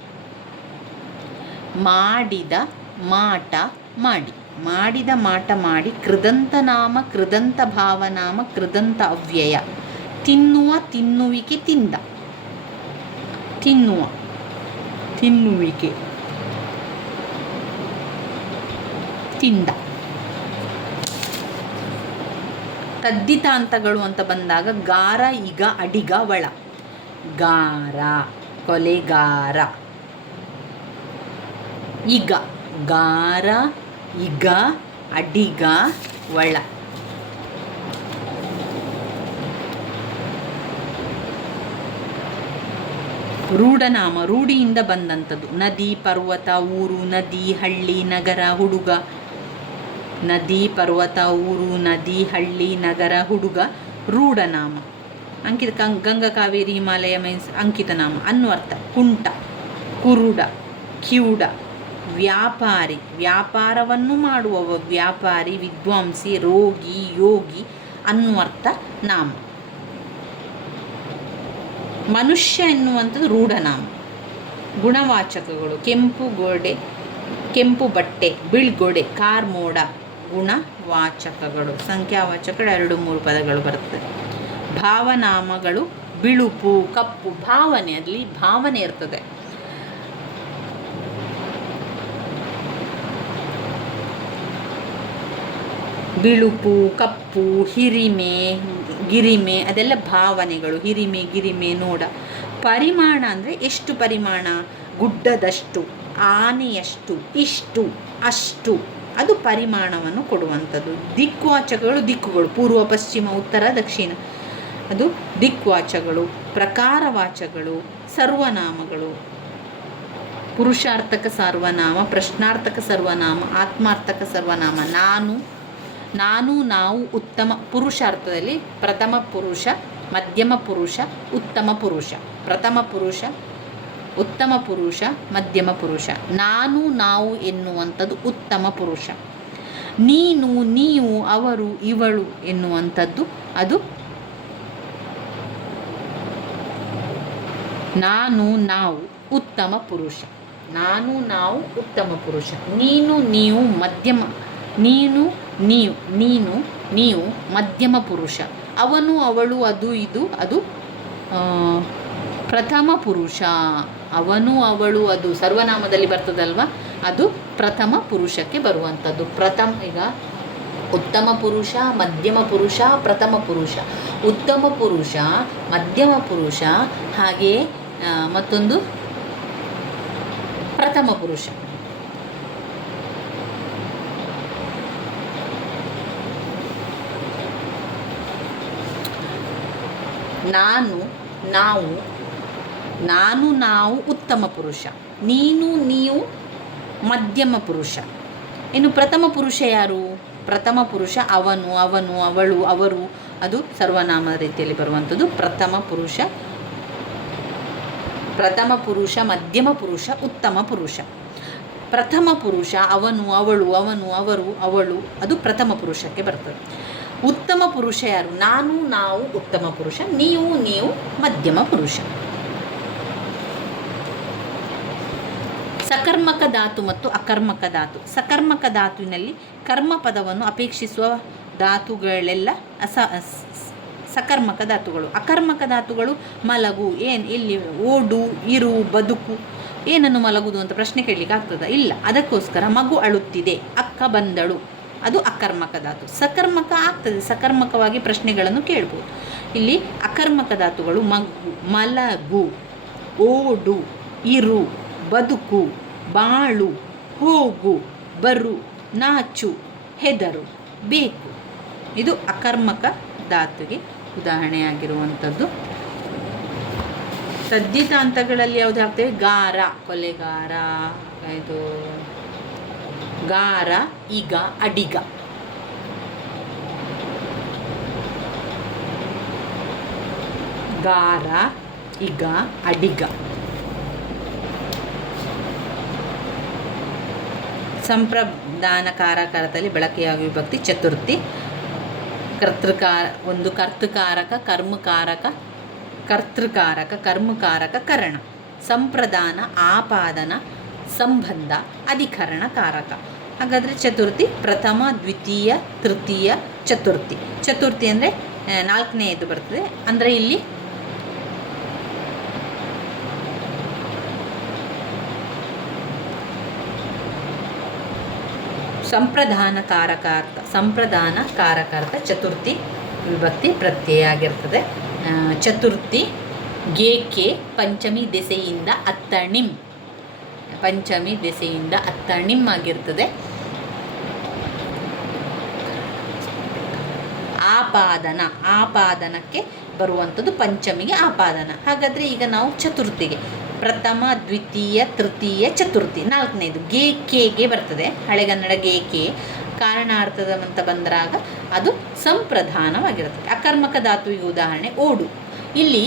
ಮಾಡಿದ ಮಾಟ ಮಾಡಿ, ಮಾಡಿದ ಮಾಟ ಮಾಡಿ. ಕೃದಂತನಾಮ ಕೃದಂತ ಭಾವನಾಮ ಕೃದಂತ ಅವ್ಯಯ. ತಿನ್ನುವ ತಿನ್ನುವಿಕೆ ತಿಂದ, ತಿನ್ನುವ ತಿನ್ನುವಿಕೆ ತಿಂದ. ತದ್ದಿತಾಂತಗಳು ಅಂತ ಬಂದಾಗ ಗಾರ ಈಗ ಅಡಿಗ ಒಳ, ಗಾರ ಕೊಲೆಗಾರ. ಈಗ ಗಾರ ಈಗ ಅಡಿಗ ಒಳ. ರೂಢನಾಮ ರೂಢಿಯಿಂದ ಬಂದಂಥದ್ದು. ನದಿ ಪರ್ವತ ಊರು, ನದಿ ಹಳ್ಳಿ ನಗರ ಹುಡುಗ. ನದಿ ಪರ್ವತ ಊರು, ನದಿ ಹಳ್ಳಿ ನಗರ ಹುಡುಗ ರೂಢನಾಮ. ಅಂಕಿತ ಗಂಗಾ ಕಾವೇರಿ ಹಿಮಾಲಯ ಮೀನ್ಸ್ ಅಂಕಿತ ನಾಮ. ಅನ್ವರ್ಥ ಕುಂಟ, ಕುರುಡ, ಕಿವುಡ. ವ್ಯಾಪಾರಿ ವ್ಯಾಪಾರವನ್ನು ಮಾಡುವವ, ವ್ಯಾಪಾರಿ, ವಿದ್ವಾಂಸಿ, ರೋಗಿ, ಯೋಗಿ ಅನ್ವರ್ಥ ನಾಮ. ಮನುಷ್ಯ ಎನ್ನುವಂಥದ್ದು ರೂಢನಾಮ. ಗುಣವಾಚಕಗಳು ಕೆಂಪು ಗೋಡೆ, ಕೆಂಪು ಬಟ್ಟೆ, ಬಿಳ್ಗೊಡೆ, ಕಾರ್ಮೋಡ ಗುಣವಾಚಕಗಳು. ಸಂಖ್ಯಾವಾಚಕಗಳು 2-3 ಪದಗಳು ಬರ್ತದೆ. ಭಾವನಾಮಗಳು ಬಿಳುಪು, ಕಪ್ಪು, ಭಾವನೆ, ಅಲ್ಲಿ ಭಾವನೆ ಇರ್ತದೆ. ಬಿಳುಪು, ಕಪ್ಪು, ಹಿರಿಮೆ, ಗಿರಿಮೆ ಅದೆಲ್ಲ ಭಾವನೆಗಳು. ಹಿರಿಮೆ, ಗಿರಿಮೆ, ನೋಡ. ಪರಿಮಾಣ ಅಂದರೆ ಎಷ್ಟು ಪರಿಮಾಣ, ಗುಡ್ಡದಷ್ಟು, ಆನೆಯಷ್ಟು, ಇಷ್ಟು, ಅಷ್ಟು, ಅದು ಪರಿಮಾಣವನ್ನು ಕೊಡುವಂಥದ್ದು. ದಿಕ್ವಾಚಕಗಳು ದಿಕ್ಕುಗಳು, ಪೂರ್ವ, ಪಶ್ಚಿಮ, ಉತ್ತರ, ದಕ್ಷಿಣ, ಅದು ದಿಕ್ವಾಚಗಳು. ಪ್ರಕಾರವಾಚಗಳು ಸರ್ವನಾಮಗಳು. ಪುರುಷಾರ್ಥಕ ಸರ್ವನಾಮ, ಪ್ರಶ್ನಾರ್ಥಕ ಸರ್ವನಾಮ, ಆತ್ಮಾರ್ಥಕ ಸರ್ವನಾಮ. ನಾನು, ನಾನು, ನಾವು, ಉತ್ತಮ. ಪುರುಷಾರ್ಥದಲ್ಲಿ ಪ್ರಥಮ ಪುರುಷ, ಮಧ್ಯಮ ಪುರುಷ, ಉತ್ತಮ ಪುರುಷ. ಪ್ರಥಮ ಪುರುಷ, ಉತ್ತಮ ಪುರುಷ, ಮಧ್ಯಮ ಪುರುಷ. ನಾನು, ನಾವು ಎನ್ನುವಂಥದ್ದು ಉತ್ತಮ ಪುರುಷ. ನೀನು, ನೀವು, ಅವರು, ಇವಳು ಎನ್ನುವಂಥದ್ದು ಅದು ನಾನು, ನಾವು ಉತ್ತಮ ಪುರುಷ. ನಾನು, ನಾವು ಉತ್ತಮ ಪುರುಷ. ನೀನು, ನೀವು ಮಧ್ಯಮ, ನೀನು, ನೀವು, ನೀನು, ನೀವು ಮಧ್ಯಮ ಪುರುಷ. ಅವನು, ಅವಳು, ಅದು, ಇದು, ಅದು ಪ್ರಥಮ ಪುರುಷ. ಅವನು, ಅವಳು, ಅದು ಸರ್ವನಾಮದಲ್ಲಿ ಬರ್ತದಲ್ವ, ಅದು ಪ್ರಥಮ ಪುರುಷಕ್ಕೆ ಬರುವಂಥದ್ದು. ಈಗ ಉತ್ತಮ ಪುರುಷ, ಮಧ್ಯಮ ಪುರುಷ, ಪ್ರಥಮ ಪುರುಷ. ಉತ್ತಮ ಪುರುಷ, ಮಧ್ಯಮ ಪುರುಷ, ಹಾಗೆಯೇ ಮತ್ತೊಂದು ಪ್ರಥಮ ಪುರುಷ. ನಾನು ನಾವು ಉತ್ತಮ ಪುರುಷ, ನೀನು ನೀವು ಮಧ್ಯಮ ಪುರುಷ. ಇನ್ನು ಪ್ರಥಮ ಪುರುಷ ಯಾರು? ಪ್ರಥಮ ಪುರುಷ ಅವನು, ಅವಳು, ಅವರು. ಅದು ಸರ್ವನಾಮದ ರೀತಿಯಲ್ಲಿ ಬರುವಂಥದ್ದು ಪ್ರಥಮ ಪುರುಷ, ಮಧ್ಯಮ ಪುರುಷ, ಉತ್ತಮ ಪುರುಷ. ಪ್ರಥಮ ಪುರುಷ ಅವನು, ಅವಳು, ಅವರು, ಅವಳು. ಅದು ಪ್ರಥಮ ಪುರುಷಕ್ಕೆ ಬರ್ತದೆ. ಉತ್ತಮ ಪುರುಷ ಯಾರು? ನಾನು ನಾವು ಉತ್ತಮ ಪುರುಷ, ನೀವು ಮಧ್ಯಮ ಪುರುಷ. ಸಕರ್ಮಕ ಧಾತು ಮತ್ತು ಅಕರ್ಮಕ ಧಾತು. ಸಕರ್ಮಕ ಧಾತುವಿನಲ್ಲಿ ಕರ್ಮ ಪದವನ್ನು ಅಪೇಕ್ಷಿಸುವ ಧಾತುಗಳೆಲ್ಲ ಸಕರ್ಮಕ ಧಾತುಗಳು. ಅಕರ್ಮಕ ಧಾತುಗಳು ಮಲಗು, ಇಲ್ಲಿ ಓಡು, ಇರು, ಬದುಕು. ಏನನ್ನು ಮಲಗುವುದು ಅಂತ ಪ್ರಶ್ನೆ ಕೇಳಲಿಕ್ಕೆ ಆಗ್ತದ? ಇಲ್ಲ. ಅದಕ್ಕೋಸ್ಕರ ಮಗು ಅಳುತ್ತಿದೆ, ಅಕ್ಕ ಬಂದಳು, ಅದು ಅಕರ್ಮಕ ಧಾತು. ಸಕರ್ಮಕ ಆಗ್ತದೆ, ಸಕರ್ಮಕವಾಗಿ ಪ್ರಶ್ನೆಗಳನ್ನು ಕೇಳ್ಬೋದು. ಇಲ್ಲಿ ಅಕರ್ಮಕ ಧಾತುಗಳು ಮಗು, ಮಲಗು, ಓಡು, ಇರು, ಬದುಕು, ಬಾಳು, ಹೋಗು, ಬರು, ನಾಚು, ಹೆದರು, ಬೇಕು. ಇದು ಅಕರ್ಮಕ ಧಾತುಗೆ ಉದಾಹರಣೆಯಾಗಿರುವಂಥದ್ದು. ತದ್ದಿತ ಹಂತಗಳಲ್ಲಿ ಯಾವುದು ಹಾಕ್ತೇವೆ? ಗಾರ, ಕೊಲೆಗಾರ, ಇದು ಗಾರ, ಈಗ, ಅಡಿಗ. ಗಾರ, ಈಗ, ಅಡಿಗ. ಸಂಪ್ರದಾನಕಾರಕದಲ್ಲಿ ಬಳಕೆಯಾಗುವ ವಿಭಕ್ತಿ ಚತುರ್ಥಿ. ಒಂದು ಕರ್ತೃಕಾರಕ, ಕರ್ತೃಕಾರಕ, ಕರ್ಮಕಾರಕ, ಕರಣ. ಸಂಪ್ರದಾನ, ಆಪಾದನ, ಸಂಬಂಧ, ಅಧಿಕರಣ ಕಾರಕ. ಹಾಗಾದರೆ ಚತುರ್ಥಿ ಪ್ರಥಮ, ದ್ವಿತೀಯ, ತೃತೀಯ, ಚತುರ್ಥಿ. ಚತುರ್ಥಿ ಅಂದರೆ ನಾಲ್ಕನೆಯದು ಬರ್ತದೆ. ಅಂದರೆ ಇಲ್ಲಿ ಸಂಪ್ರದಾನ ಕಾರಕಾರ್ಥ ಚತುರ್ಥಿ ವಿಭಕ್ತಿ ಪ್ರತ್ಯಯ ಆಗಿರ್ತದೆ. ಚತುರ್ಥಿ ಗೇಕೆ ಪಂಚಮಿ ದೆಸೆಯಿಂದ ಅತ್ತಣಿಂ ಆಗಿರ್ತದೆ. ಆಪಾದನಕ್ಕೆ ಬರುವಂಥದ್ದು ಪಂಚಮಿಗೆ ಆಪಾದನ. ಹಾಗಾದರೆ ಈಗ ನಾವು ಚತುರ್ಥಿಗೆ ಪ್ರಥಮ, ದ್ವಿತೀಯ, ತೃತೀಯ, ಚತುರ್ಥಿ ನಾಲ್ಕನೇದು ಗೇಕೆಗೆ ಬರ್ತದೆ. ಹಳೆಗನ್ನಡ ಗೇಕೆ ಕಾರಣಾರ್ಥದ ಅಂತ ಬಂದಾಗ ಅದು ಸಂಪ್ರದಾನವಾಗಿರುತ್ತದೆ. ಅಕರ್ಮಕ ಧಾತುವಿಗೆ ಉದಾಹರಣೆ ಓಡು. ಇಲ್ಲಿ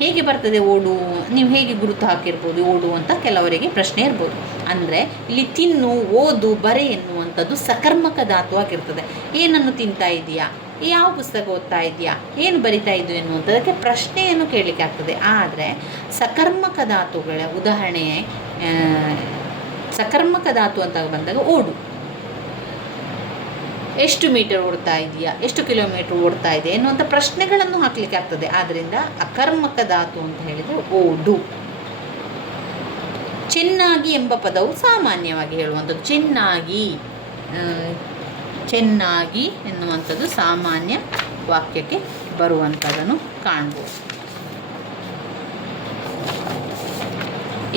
ಹೇಗೆ ಬರ್ತದೆ ಓಡು? ನೀವು ಹೇಗೆ ಗುರುತು ಹಾಕಿರ್ಬೋದು ಓಡು ಅಂತ ಕೆಲವರಿಗೆ ಪ್ರಶ್ನೆ ಇರ್ಬೋದು. ಅಂದರೆ ಇಲ್ಲಿ ತಿನ್ನು, ಓದು, ಬರೆ ಎನ್ನುವಂಥದ್ದು ಸಕರ್ಮಕ ಧಾತು ಆಗಿರ್ತದೆ. ಏನನ್ನು ತಿಂತಾ ಇದೆಯಾ, ಯಾವ ಪುಸ್ತಕ ಓದ್ತಾ ಇದೆಯಾ, ಏನು ಬರಿತಾ ಇದ್ದು ಎನ್ನುವಂಥದ್ದಕ್ಕೆ ಪ್ರಶ್ನೆಯನ್ನು ಕೇಳಲಿಕ್ಕೆ ಆಗ್ತದೆ. ಆದರೆ ಸಕರ್ಮಕ ಧಾತುಗಳ ಉದಾಹರಣೆ, ಸಕರ್ಮಕ ಧಾತು ಅಂತ ಬಂದಾಗ ಓಡು, ಎಷ್ಟು ಮೀಟರ್ ಓಡ್ತಾ ಇದೆಯಾ, ಎಷ್ಟು ಕಿಲೋಮೀಟರ್ ಓಡ್ತಾ ಇದೆ ಎನ್ನುವಂಥ ಪ್ರಶ್ನೆಗಳನ್ನು ಹಾಕಲಿಕ್ಕೆ ಆಗ್ತದೆ. ಆದ್ದರಿಂದ ಅಕರ್ಮಕ ಧಾತು ಅಂತ ಹೇಳಿದರೆ ಓಡು. ಚೆನ್ನಾಗಿ ಎಂಬ ಪದವು ಸಾಮಾನ್ಯವಾಗಿ ಹೇಳುವಂಥದ್ದು. ಚೆನ್ನಾಗಿ ಎನ್ನುವಂಥದ್ದು ಸಾಮಾನ್ಯ ವಾಕ್ಯಕ್ಕೆ ಬರುವಂಥದ್ದನ್ನು ಕಾಣ್ಬೋದು.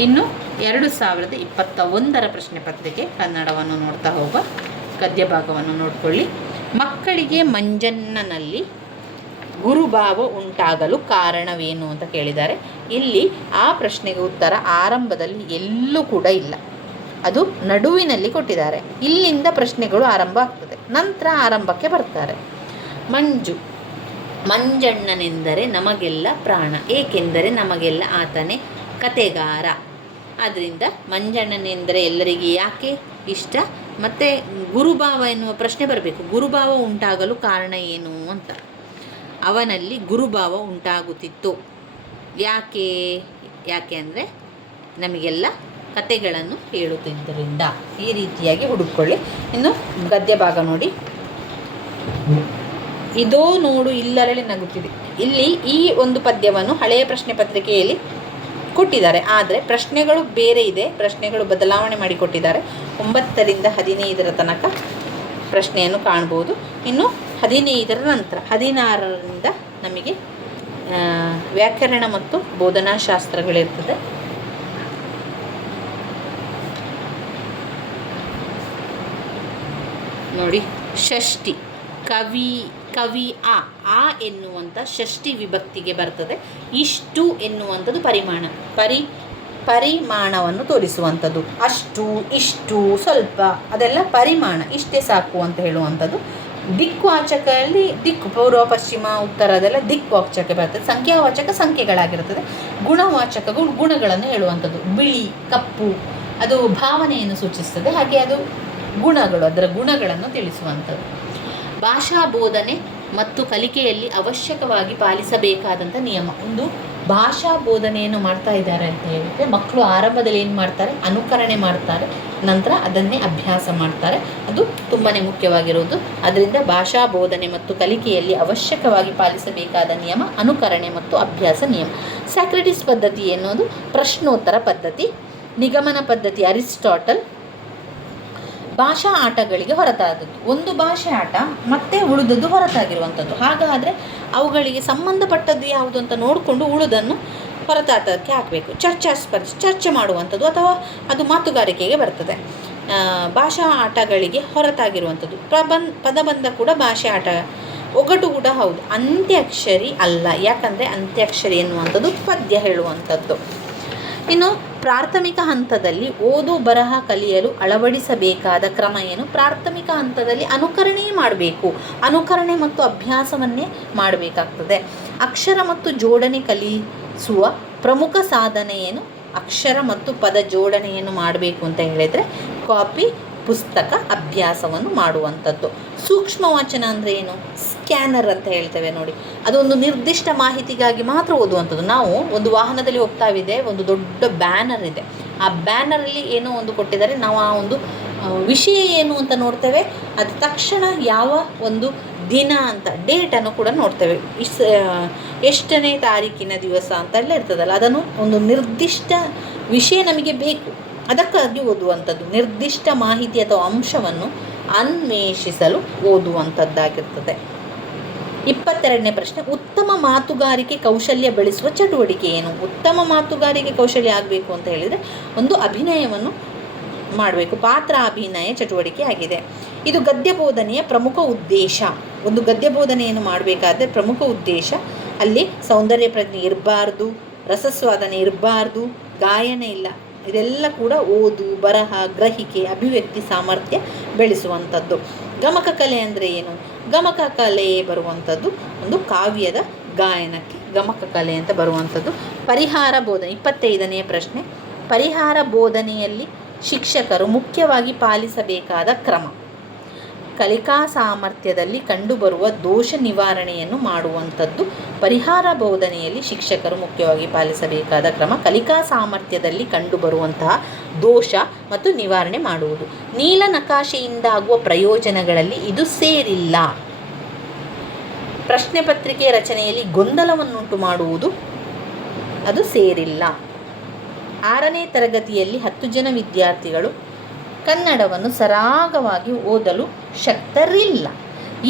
ಇನ್ನು 2021ರ ಪ್ರಶ್ನೆ ಪತ್ರಿಕೆ ಕನ್ನಡವನ್ನು ನೋಡ್ತಾ ಹೋಗುವ. ಗದ್ಯ ಭಾಗವನ್ನು ನೋಡಿಕೊಳ್ಳಿ. ಮಕ್ಕಳಿಗೆ ಮಂಜಣ್ಣನಲ್ಲಿ ಗುರುಭಾವ ಉಂಟಾಗಲು ಕಾರಣವೇನು ಅಂತ ಕೇಳಿದ್ದಾರೆ. ಇಲ್ಲಿ ಆ ಪ್ರಶ್ನೆಗೆ ಉತ್ತರ ಆರಂಭದಲ್ಲಿ ಎಲ್ಲೂ ಕೂಡ ಇಲ್ಲ, ಅದು ನಡುವಿನಲ್ಲಿ ಕೊಟ್ಟಿದ್ದಾರೆ. ಇಲ್ಲಿಂದ ಪ್ರಶ್ನೆಗಳು ಆರಂಭ ಆಗ್ತದೆ, ನಂತರ ಆರಂಭಕ್ಕೆ ಬರ್ತಾರೆ. ಮಂಜಣ್ಣನೆಂದರೆ ನಮಗೆಲ್ಲ ಪ್ರಾಣ, ಏಕೆಂದರೆ ನಮಗೆಲ್ಲ ಆತನೇ ಕತೆಗಾರ. ಆದ್ದರಿಂದ ಮಂಜಣ್ಣನೆಂದರೆ ಎಲ್ಲರಿಗೆ ಯಾಕೆ ಇಷ್ಟ, ಮತ್ತು ಗುರುಭಾವ ಎನ್ನುವ ಪ್ರಶ್ನೆ ಬರಬೇಕು. ಗುರುಭಾವ ಉಂಟಾಗಲು ಕಾರಣ ಏನು ಅಂತ. ಅವನಲ್ಲಿ ಗುರುಭಾವ ಉಂಟಾಗುತ್ತಿತ್ತು. ಯಾಕೆ ಅಂದರೆ ನಮಗೆಲ್ಲ ಕತೆಗಳನ್ನು ಹೇಳುತ್ತಿದ್ದರಿಂದ. ಈ ರೀತಿಯಾಗಿ ಹುಡುಕೊಳ್ಳಿ. ಇನ್ನು ಗದ್ಯ ಭಾಗ ನೋಡಿ. ಇದೋ ನೋಡು ಇಲ್ಲರಳೆ ನಗುತ್ತಿದೆ. ಇಲ್ಲಿ ಈ ಒಂದು ಪದ್ಯವನ್ನು ಹಳೆಯ ಪ್ರಶ್ನೆ ಪತ್ರಿಕೆಯಲ್ಲಿ ಕೊಟ್ಟಿದ್ದಾರೆ, ಆದರೆ ಪ್ರಶ್ನೆಗಳು ಬೇರೆ ಇದೆ, ಪ್ರಶ್ನೆಗಳು ಬದಲಾವಣೆ ಮಾಡಿಕೊಟ್ಟಿದ್ದಾರೆ. 9ರಿಂದ 15ರ ತನಕ ಪ್ರಶ್ನೆಯನ್ನು ಕಾಣ್ಬೋದು. ಇನ್ನು 15ರ ನಂತರ 16ರಿಂದ ನಮಗೆ ವ್ಯಾಕರಣ ಮತ್ತು ಬೋಧನಾಶಾಸ್ತ್ರಗಳಿರ್ತದೆ. ನೋಡಿ, ಷಷ್ಠಿ ಕವಿ ಆ ಎನ್ನುವಂಥ ಷಷ್ಠಿ ವಿಭಕ್ತಿಗೆ ಬರ್ತದೆ. ಇಷ್ಟು ಎನ್ನುವಂಥದ್ದು ಪರಿಮಾಣವನ್ನು ತೋರಿಸುವಂಥದ್ದು. ಅಷ್ಟು, ಇಷ್ಟು, ಸ್ವಲ್ಪ ಅದೆಲ್ಲ ಪರಿಮಾಣ, ಇಷ್ಟೇ ಸಾಕು ಅಂತ ಹೇಳುವಂಥದ್ದು. ದಿಕ್ವಾಚಕದಲ್ಲಿ ದಿಕ್ಕು, ಪೂರ್ವ, ಪಶ್ಚಿಮ, ಉತ್ತರ ಅದೆಲ್ಲ ದಿಕ್ವಾಚಕ ಬರ್ತದೆ. ಸಂಖ್ಯಾವಾಚಕ ಸಂಖ್ಯೆಗಳಾಗಿರ್ತದೆ. ಗುಣವಾಚಕಗಳು ಗುಣಗಳನ್ನು ಹೇಳುವಂಥದ್ದು. ಬಿಳಿ, ಕಪ್ಪು ಅದು ಭಾವನೆಯನ್ನು ಸೂಚಿಸ್ತದೆ. ಹಾಗೆ ಅದು ಗುಣಗಳು, ಅದರ ಗುಣಗಳನ್ನು ತಿಳಿಸುವಂಥದ್ದು. ಭಾಷಾ ಬೋಧನೆ ಮತ್ತು ಕಲಿಕೆಯಲ್ಲಿ ಅವಶ್ಯಕವಾಗಿ ಪಾಲಿಸಬೇಕಾದಂಥ ನಿಯಮ. ಒಂದು ಭಾಷಾ ಬೋಧನೆಯನ್ನು ಮಾಡ್ತಾ ಇದ್ದಾರೆ ಅಂತ ಹೇಳಿದರೆ ಮಕ್ಕಳು ಆರಂಭದಲ್ಲಿ ಏನು ಮಾಡ್ತಾರೆ, ಅನುಕರಣೆ ಮಾಡ್ತಾರೆ, ನಂತರ ಅದನ್ನೇ ಅಭ್ಯಾಸ ಮಾಡ್ತಾರೆ. ಅದು ತುಂಬಾ ಮುಖ್ಯವಾಗಿರುವುದು. ಅದರಿಂದ ಭಾಷಾ ಬೋಧನೆ ಮತ್ತು ಕಲಿಕೆಯಲ್ಲಿ ಅವಶ್ಯಕವಾಗಿ ಪಾಲಿಸಬೇಕಾದ ನಿಯಮ ಅನುಕರಣೆ ಮತ್ತು ಅಭ್ಯಾಸ ನಿಯಮ. ಸಾಕ್ರೆಟಿಸ್ ಪದ್ಧತಿ ಎನ್ನುವುದು ಪ್ರಶ್ನೋತ್ತರ ಪದ್ಧತಿ. ನಿಗಮನ ಪದ್ಧತಿ ಅರಿಸ್ಟಾಟಲ್. ಭಾಷಾ ಆಟಗಳಿಗೆ ಹೊರತಾದದ್ದು. ಒಂದು ಭಾಷೆ ಆಟ ಮತ್ತೆ ಉಳಿದದ್ದು ಹೊರತಾಗಿರುವಂಥದ್ದು. ಹಾಗಾದರೆ ಅವುಗಳಿಗೆ ಸಂಬಂಧಪಟ್ಟದ್ದು ಯಾವುದು ಅಂತ ನೋಡಿಕೊಂಡು ಉಳಿದನ್ನು ಹೊರತಾದಕ್ಕೆ ಹಾಕಬೇಕು. ಚರ್ಚೆ ಮಾಡುವಂಥದ್ದು ಅಥವಾ ಅದು ಮಾತುಗಾರಿಕೆಗೆ ಬರ್ತದೆ. ಭಾಷಾ ಆಟಗಳಿಗೆ ಹೊರತಾಗಿರುವಂಥದ್ದು. ಪದಬಂಧ ಕೂಡ ಭಾಷೆ ಆಟ. ಒಗಟು ಕೂಡ ಹೌದು, ಅಂತ್ಯಾಕ್ಷರಿ ಅಲ್ಲ. ಯಾಕಂದರೆ ಅಂತ್ಯಾಕ್ಷರಿ ಎನ್ನುವಂಥದ್ದು ಪದ್ಯ ಹೇಳುವಂಥದ್ದು. ಇನ್ನು ಪ್ರಾಥಮಿಕ ಹಂತದಲ್ಲಿ ಓದು ಬರಹ ಕಲಿಯಲು ಅಳವಡಿಸಬೇಕಾದ ಕ್ರಮ ಏನು? ಪ್ರಾಥಮಿಕ ಹಂತದಲ್ಲಿ ಅನುಕರಣೆ ಮಾಡಬೇಕು. ಅನುಕರಣೆ ಮತ್ತು ಅಭ್ಯಾಸವನ್ನೇ ಮಾಡಬೇಕಾಗ್ತದೆ. ಅಕ್ಷರ ಮತ್ತು ಜೋಡಣೆ ಕಲಿಸುವ ಪ್ರಮುಖ ಸಾಧನೆ ಏನು? ಅಕ್ಷರ ಮತ್ತು ಪದ ಜೋಡಣೆಯನ್ನು ಮಾಡಬೇಕು ಅಂತ ಹೇಳಿದರೆ ಕಾಪಿ ಪುಸ್ತಕ ಅಭ್ಯಾಸವನ್ನು ಮಾಡುವಂಥದ್ದು. ಸೂಕ್ಷ್ಮ ವಾಚನ ಅಂದರೆ ಏನು? ಸ್ಕ್ಯಾನರ್ ಅಂತ ಹೇಳ್ತೇವೆ ನೋಡಿ. ಅದೊಂದು ನಿರ್ದಿಷ್ಟ ಮಾಹಿತಿಗಾಗಿ ಮಾತ್ರ ಓದುವಂಥದ್ದು. ನಾವು ಒಂದು ವಾಹನದಲ್ಲಿ ಹೋಗ್ತಾವಿದೆ, ಒಂದು ದೊಡ್ಡ ಬ್ಯಾನರ್ ಇದೆ. ಆ ಬ್ಯಾನರಲ್ಲಿ ಏನೋ ಒಂದು ಕೊಟ್ಟಿದ್ದಾರೆ, ನಾವು ಆ ಒಂದು ವಿಷಯ ಏನು ಅಂತ ನೋಡ್ತೇವೆ. ಅದು ತಕ್ಷಣ ಯಾವ ಒಂದು ದಿನ ಅಂತ ಡೇಟನ್ನು ಕೂಡ ನೋಡ್ತೇವೆ. ಎಷ್ಟನೇ ತಾರೀಕಿನ ದಿವಸ ಅಂತೆಲ್ಲ ಇರ್ತದಲ್ಲ, ಅದನ್ನು ಒಂದು ನಿರ್ದಿಷ್ಟ ವಿಷಯ ನಮಗೆ ಬೇಕು, ಅದಕ್ಕಾಗಿ ಓದುವಂಥದ್ದು. ನಿರ್ದಿಷ್ಟ ಮಾಹಿತಿ ಅಥವಾ ಅಂಶವನ್ನು ಅನ್ವೇಷಿಸಲು ಓದುವಂಥದ್ದಾಗಿರ್ತದೆ. 22ನೇ ಪ್ರಶ್ನೆ, ಉತ್ತಮ ಮಾತುಗಾರಿಕೆ ಕೌಶಲ್ಯ ಬೆಳೆಸುವ ಚಟುವಟಿಕೆ ಏನು? ಉತ್ತಮ ಮಾತುಗಾರಿಕೆ ಕೌಶಲ್ಯ ಆಗಬೇಕು ಅಂತ ಹೇಳಿದರೆ ಒಂದು ಅಭಿನಯವನ್ನು ಮಾಡಬೇಕು. ಪಾತ್ರ ಅಭಿನಯ ಚಟುವಟಿಕೆ ಆಗಿದೆ. ಇದು ಗದ್ಯ ಬೋಧನೆಯ ಪ್ರಮುಖ ಉದ್ದೇಶ. ಒಂದು ಗದ್ಯ ಬೋಧನೆಯನ್ನು ಮಾಡಬೇಕಾದ್ರೆ ಪ್ರಮುಖ ಉದ್ದೇಶ ಅಲ್ಲಿ ಸೌಂದರ್ಯ ಪ್ರಜ್ಞೆ ಇರಬಾರ್ದು, ರಸಸ್ವಾದನೆ ಇರಬಾರ್ದು, ಗಾಯನ ಇಲ್ಲ. ಇದೆಲ್ಲ ಕೂಡ ಓದು ಬರಹ ಗ್ರಹಿಕೆ ಅಭಿವ್ಯಕ್ತಿ ಸಾಮರ್ಥ್ಯ ಬೆಳೆಸುವಂಥದ್ದು. ಗಮಕ ಕಲೆ ಅಂದರೆ ಏನು? ಗಮಕ ಕಲೆ ಬರುವಂಥದ್ದು ಒಂದು ಕಾವ್ಯದ ಗಾಯನಕ್ಕೆ ಗಮಕ ಕಲೆ ಅಂತ ಬರುವಂಥದ್ದು. ಪರಿಹಾರ ಬೋಧನೆ 25ನೇ ಪ್ರಶ್ನೆ, ಪರಿಹಾರ ಬೋಧನೆಯಲ್ಲಿ ಶಿಕ್ಷಕರು ಮುಖ್ಯವಾಗಿ ಪಾಲಿಸಬೇಕಾದ ಕ್ರಮ. ಕಲಿಕಾ ಸಾಮರ್ಥ್ಯದಲ್ಲಿ ಕಂಡುಬರುವ ದೋಷ ನಿವಾರಣೆಯನ್ನು ಮಾಡುವಂಥದ್ದು. ಪರಿಹಾರ ಬೋಧನೆಯಲ್ಲಿ ಶಿಕ್ಷಕರು ಮುಖ್ಯವಾಗಿ ಪಾಲಿಸಬೇಕಾದ ಕ್ರಮ ಕಲಿಕಾ ಸಾಮರ್ಥ್ಯದಲ್ಲಿ ಕಂಡುಬರುವಂತಹ ದೋಷ ಮತ್ತು ನಿವಾರಣೆ ಮಾಡುವುದು. ನೀಲನಕಾಶೆಯಿಂದಾಗುವ ಪ್ರಯೋಜನಗಳಲ್ಲಿ ಇದು ಸೇರಿಲ್ಲ. ಪ್ರಶ್ನೆ ಪತ್ರಿಕೆ ರಚನೆಯಲ್ಲಿ ಗೊಂದಲವನ್ನುಂಟು ಮಾಡುವುದು ಅದು ಸೇರಿಲ್ಲ. 6ನೇ ತರಗತಿಯಲ್ಲಿ 10 ಜನ ವಿದ್ಯಾರ್ಥಿಗಳು ಕನ್ನಡವನ್ನು ಸರಾಗವಾಗಿ ಓದಲು ಶಕ್ತರಿಲ್ಲ.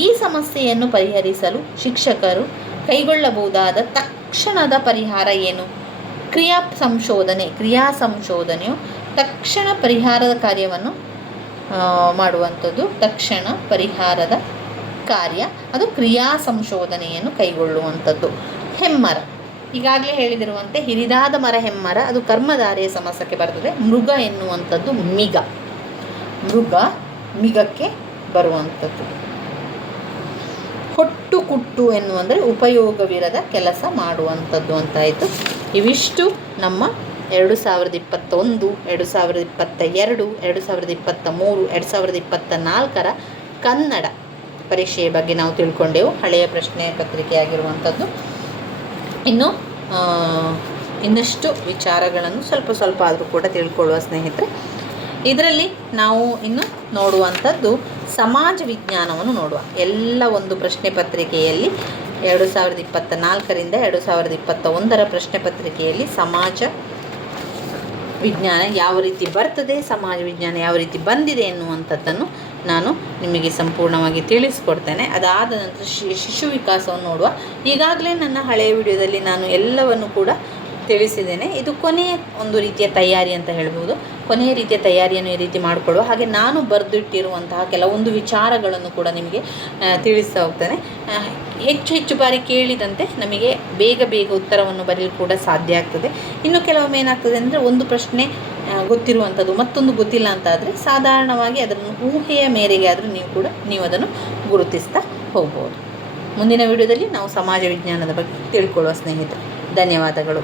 ಈ ಸಮಸ್ಯೆಯನ್ನು ಪರಿಹರಿಸಲು ಶಿಕ್ಷಕರು ಕೈಗೊಳ್ಳಬಹುದಾದ ತಕ್ಷಣದ ಪರಿಹಾರ ಏನು? ಕ್ರಿಯಾ ಸಂಶೋಧನೆಯು ತಕ್ಷಣ ಪರಿಹಾರದ ಕಾರ್ಯವನ್ನು ಮಾಡುವಂಥದ್ದು. ತಕ್ಷಣ ಪರಿಹಾರದ ಕಾರ್ಯ ಅದು ಕ್ರಿಯಾ ಸಂಶೋಧನೆಯನ್ನು ಕೈಗೊಳ್ಳುವಂಥದ್ದು. ಹೆಮ್ಮರ, ಈಗಾಗಲೇ ಹೇಳಿದಿರುವಂತೆ ಹಿರಿದಾದ ಮರ ಹೆಮ್ಮರ, ಅದು ಕರ್ಮಧಾರೆಯ ಸಮಾಸಕ್ಕೆ ಬರ್ತದೆ. ಮೃಗ ಎನ್ನುವಂಥದ್ದು ಮಿಗಕ್ಕೆ ಬರುವಂಥದ್ದು. ಹೊಟ್ಟು ಕುಟ್ಟು ಎನ್ನುವಂದರೆ ಉಪಯೋಗವಿರದ ಕೆಲಸ ಮಾಡುವಂಥದ್ದು ಅಂತಾಯಿತು. ಇವಿಷ್ಟು ನಮ್ಮ 2021, 2022, 2023, 2024 ಕನ್ನಡ ಪರೀಕ್ಷೆಯ ಬಗ್ಗೆ ನಾವು ತಿಳ್ಕೊಂಡೆವು. ಹಳೆಯ ಪ್ರಶ್ನೆ ಪತ್ರಿಕೆಯಾಗಿರುವಂಥದ್ದು. ಇನ್ನು ಇನ್ನಷ್ಟು ವಿಚಾರಗಳನ್ನು ಸ್ವಲ್ಪ ಆದರೂ ಕೂಡ ತಿಳ್ಕೊಳ್ಳುವ ಸ್ನೇಹಿತರೆ. ಇದರಲ್ಲಿ ನಾವು ಇನ್ನು ನೋಡುವಂಥದ್ದು ಸಮಾಜ ವಿಜ್ಞಾನವನ್ನು ನೋಡುವ. ಎಲ್ಲ ಒಂದು ಪ್ರಶ್ನೆ ಪತ್ರಿಕೆಯಲ್ಲಿ 2024ರಿಂದ 2021 ಪ್ರಶ್ನೆ ಪತ್ರಿಕೆಯಲ್ಲಿ ಸಮಾಜ ವಿಜ್ಞಾನ ಯಾವ ರೀತಿ ಬರ್ತದೆ, ಸಮಾಜ ವಿಜ್ಞಾನ ಯಾವ ರೀತಿ ಬಂದಿದೆ ಎನ್ನುವಂಥದ್ದನ್ನು ನಾನು ನಿಮಗೆ ಸಂಪೂರ್ಣವಾಗಿ ತಿಳಿಸ್ಕೊಡ್ತೇನೆ. ಅದಾದ ನಂತರ ಶಿಶು ವಿಕಾಸವನ್ನು ನೋಡುವ. ಈಗಾಗಲೇ ನನ್ನ ಹಳೆಯ ವಿಡಿಯೋದಲ್ಲಿ ನಾನು ಎಲ್ಲವನ್ನು ಕೂಡ ತಿಳಿಸಿದ್ದೇನೆ. ಇದು ಕೊನೆಯ ಒಂದು ರೀತಿಯ ತಯಾರಿ ಅಂತ ಹೇಳ್ಬೋದು. ಕೊನೆಯ ರೀತಿಯ ತಯಾರಿಯನ್ನು ಈ ರೀತಿ ಮಾಡಿಕೊಳ್ಳುವ ಹಾಗೆ ನಾನು ಬರೆದಿಟ್ಟಿರುವಂತಹ ಕೆಲವೊಂದು ವಿಚಾರಗಳನ್ನು ಕೂಡ ನಿಮಗೆ ತಿಳಿಸ್ತಾ ಹೋಗ್ತೇನೆ. ಹೆಚ್ಚು ಬಾರಿ ಕೇಳಿದಂತೆ ನಮಗೆ ಬೇಗ ಉತ್ತರವನ್ನು ಬರೆಯಲು ಕೂಡ ಸಾಧ್ಯ ಆಗ್ತದೆ. ಇನ್ನು ಕೆಲವೊಮ್ಮೆ ಏನಾಗ್ತದೆ ಅಂದರೆ ಒಂದು ಪ್ರಶ್ನೆ ಗೊತ್ತಿರುವಂಥದ್ದು ಮತ್ತೊಂದು ಗೊತ್ತಿಲ್ಲ ಅಂತ ಆದರೆ ಸಾಧಾರಣವಾಗಿ ಅದನ್ನು ಊಹೆಯ ಮೇರೆಗೆ ಆದರೂ ನೀವು ಅದನ್ನು ಗುರುತಿಸ್ತಾ ಹೋಗ್ಬೋದು. ಮುಂದಿನ ವಿಡಿಯೋದಲ್ಲಿ ನಾವು ಸಮಾಜ ವಿಜ್ಞಾನದ ಬಗ್ಗೆ ತಿಳ್ಕೊಳ್ಳುವ ಸ್ನೇಹಿತರೆ. ಧನ್ಯವಾದಗಳು.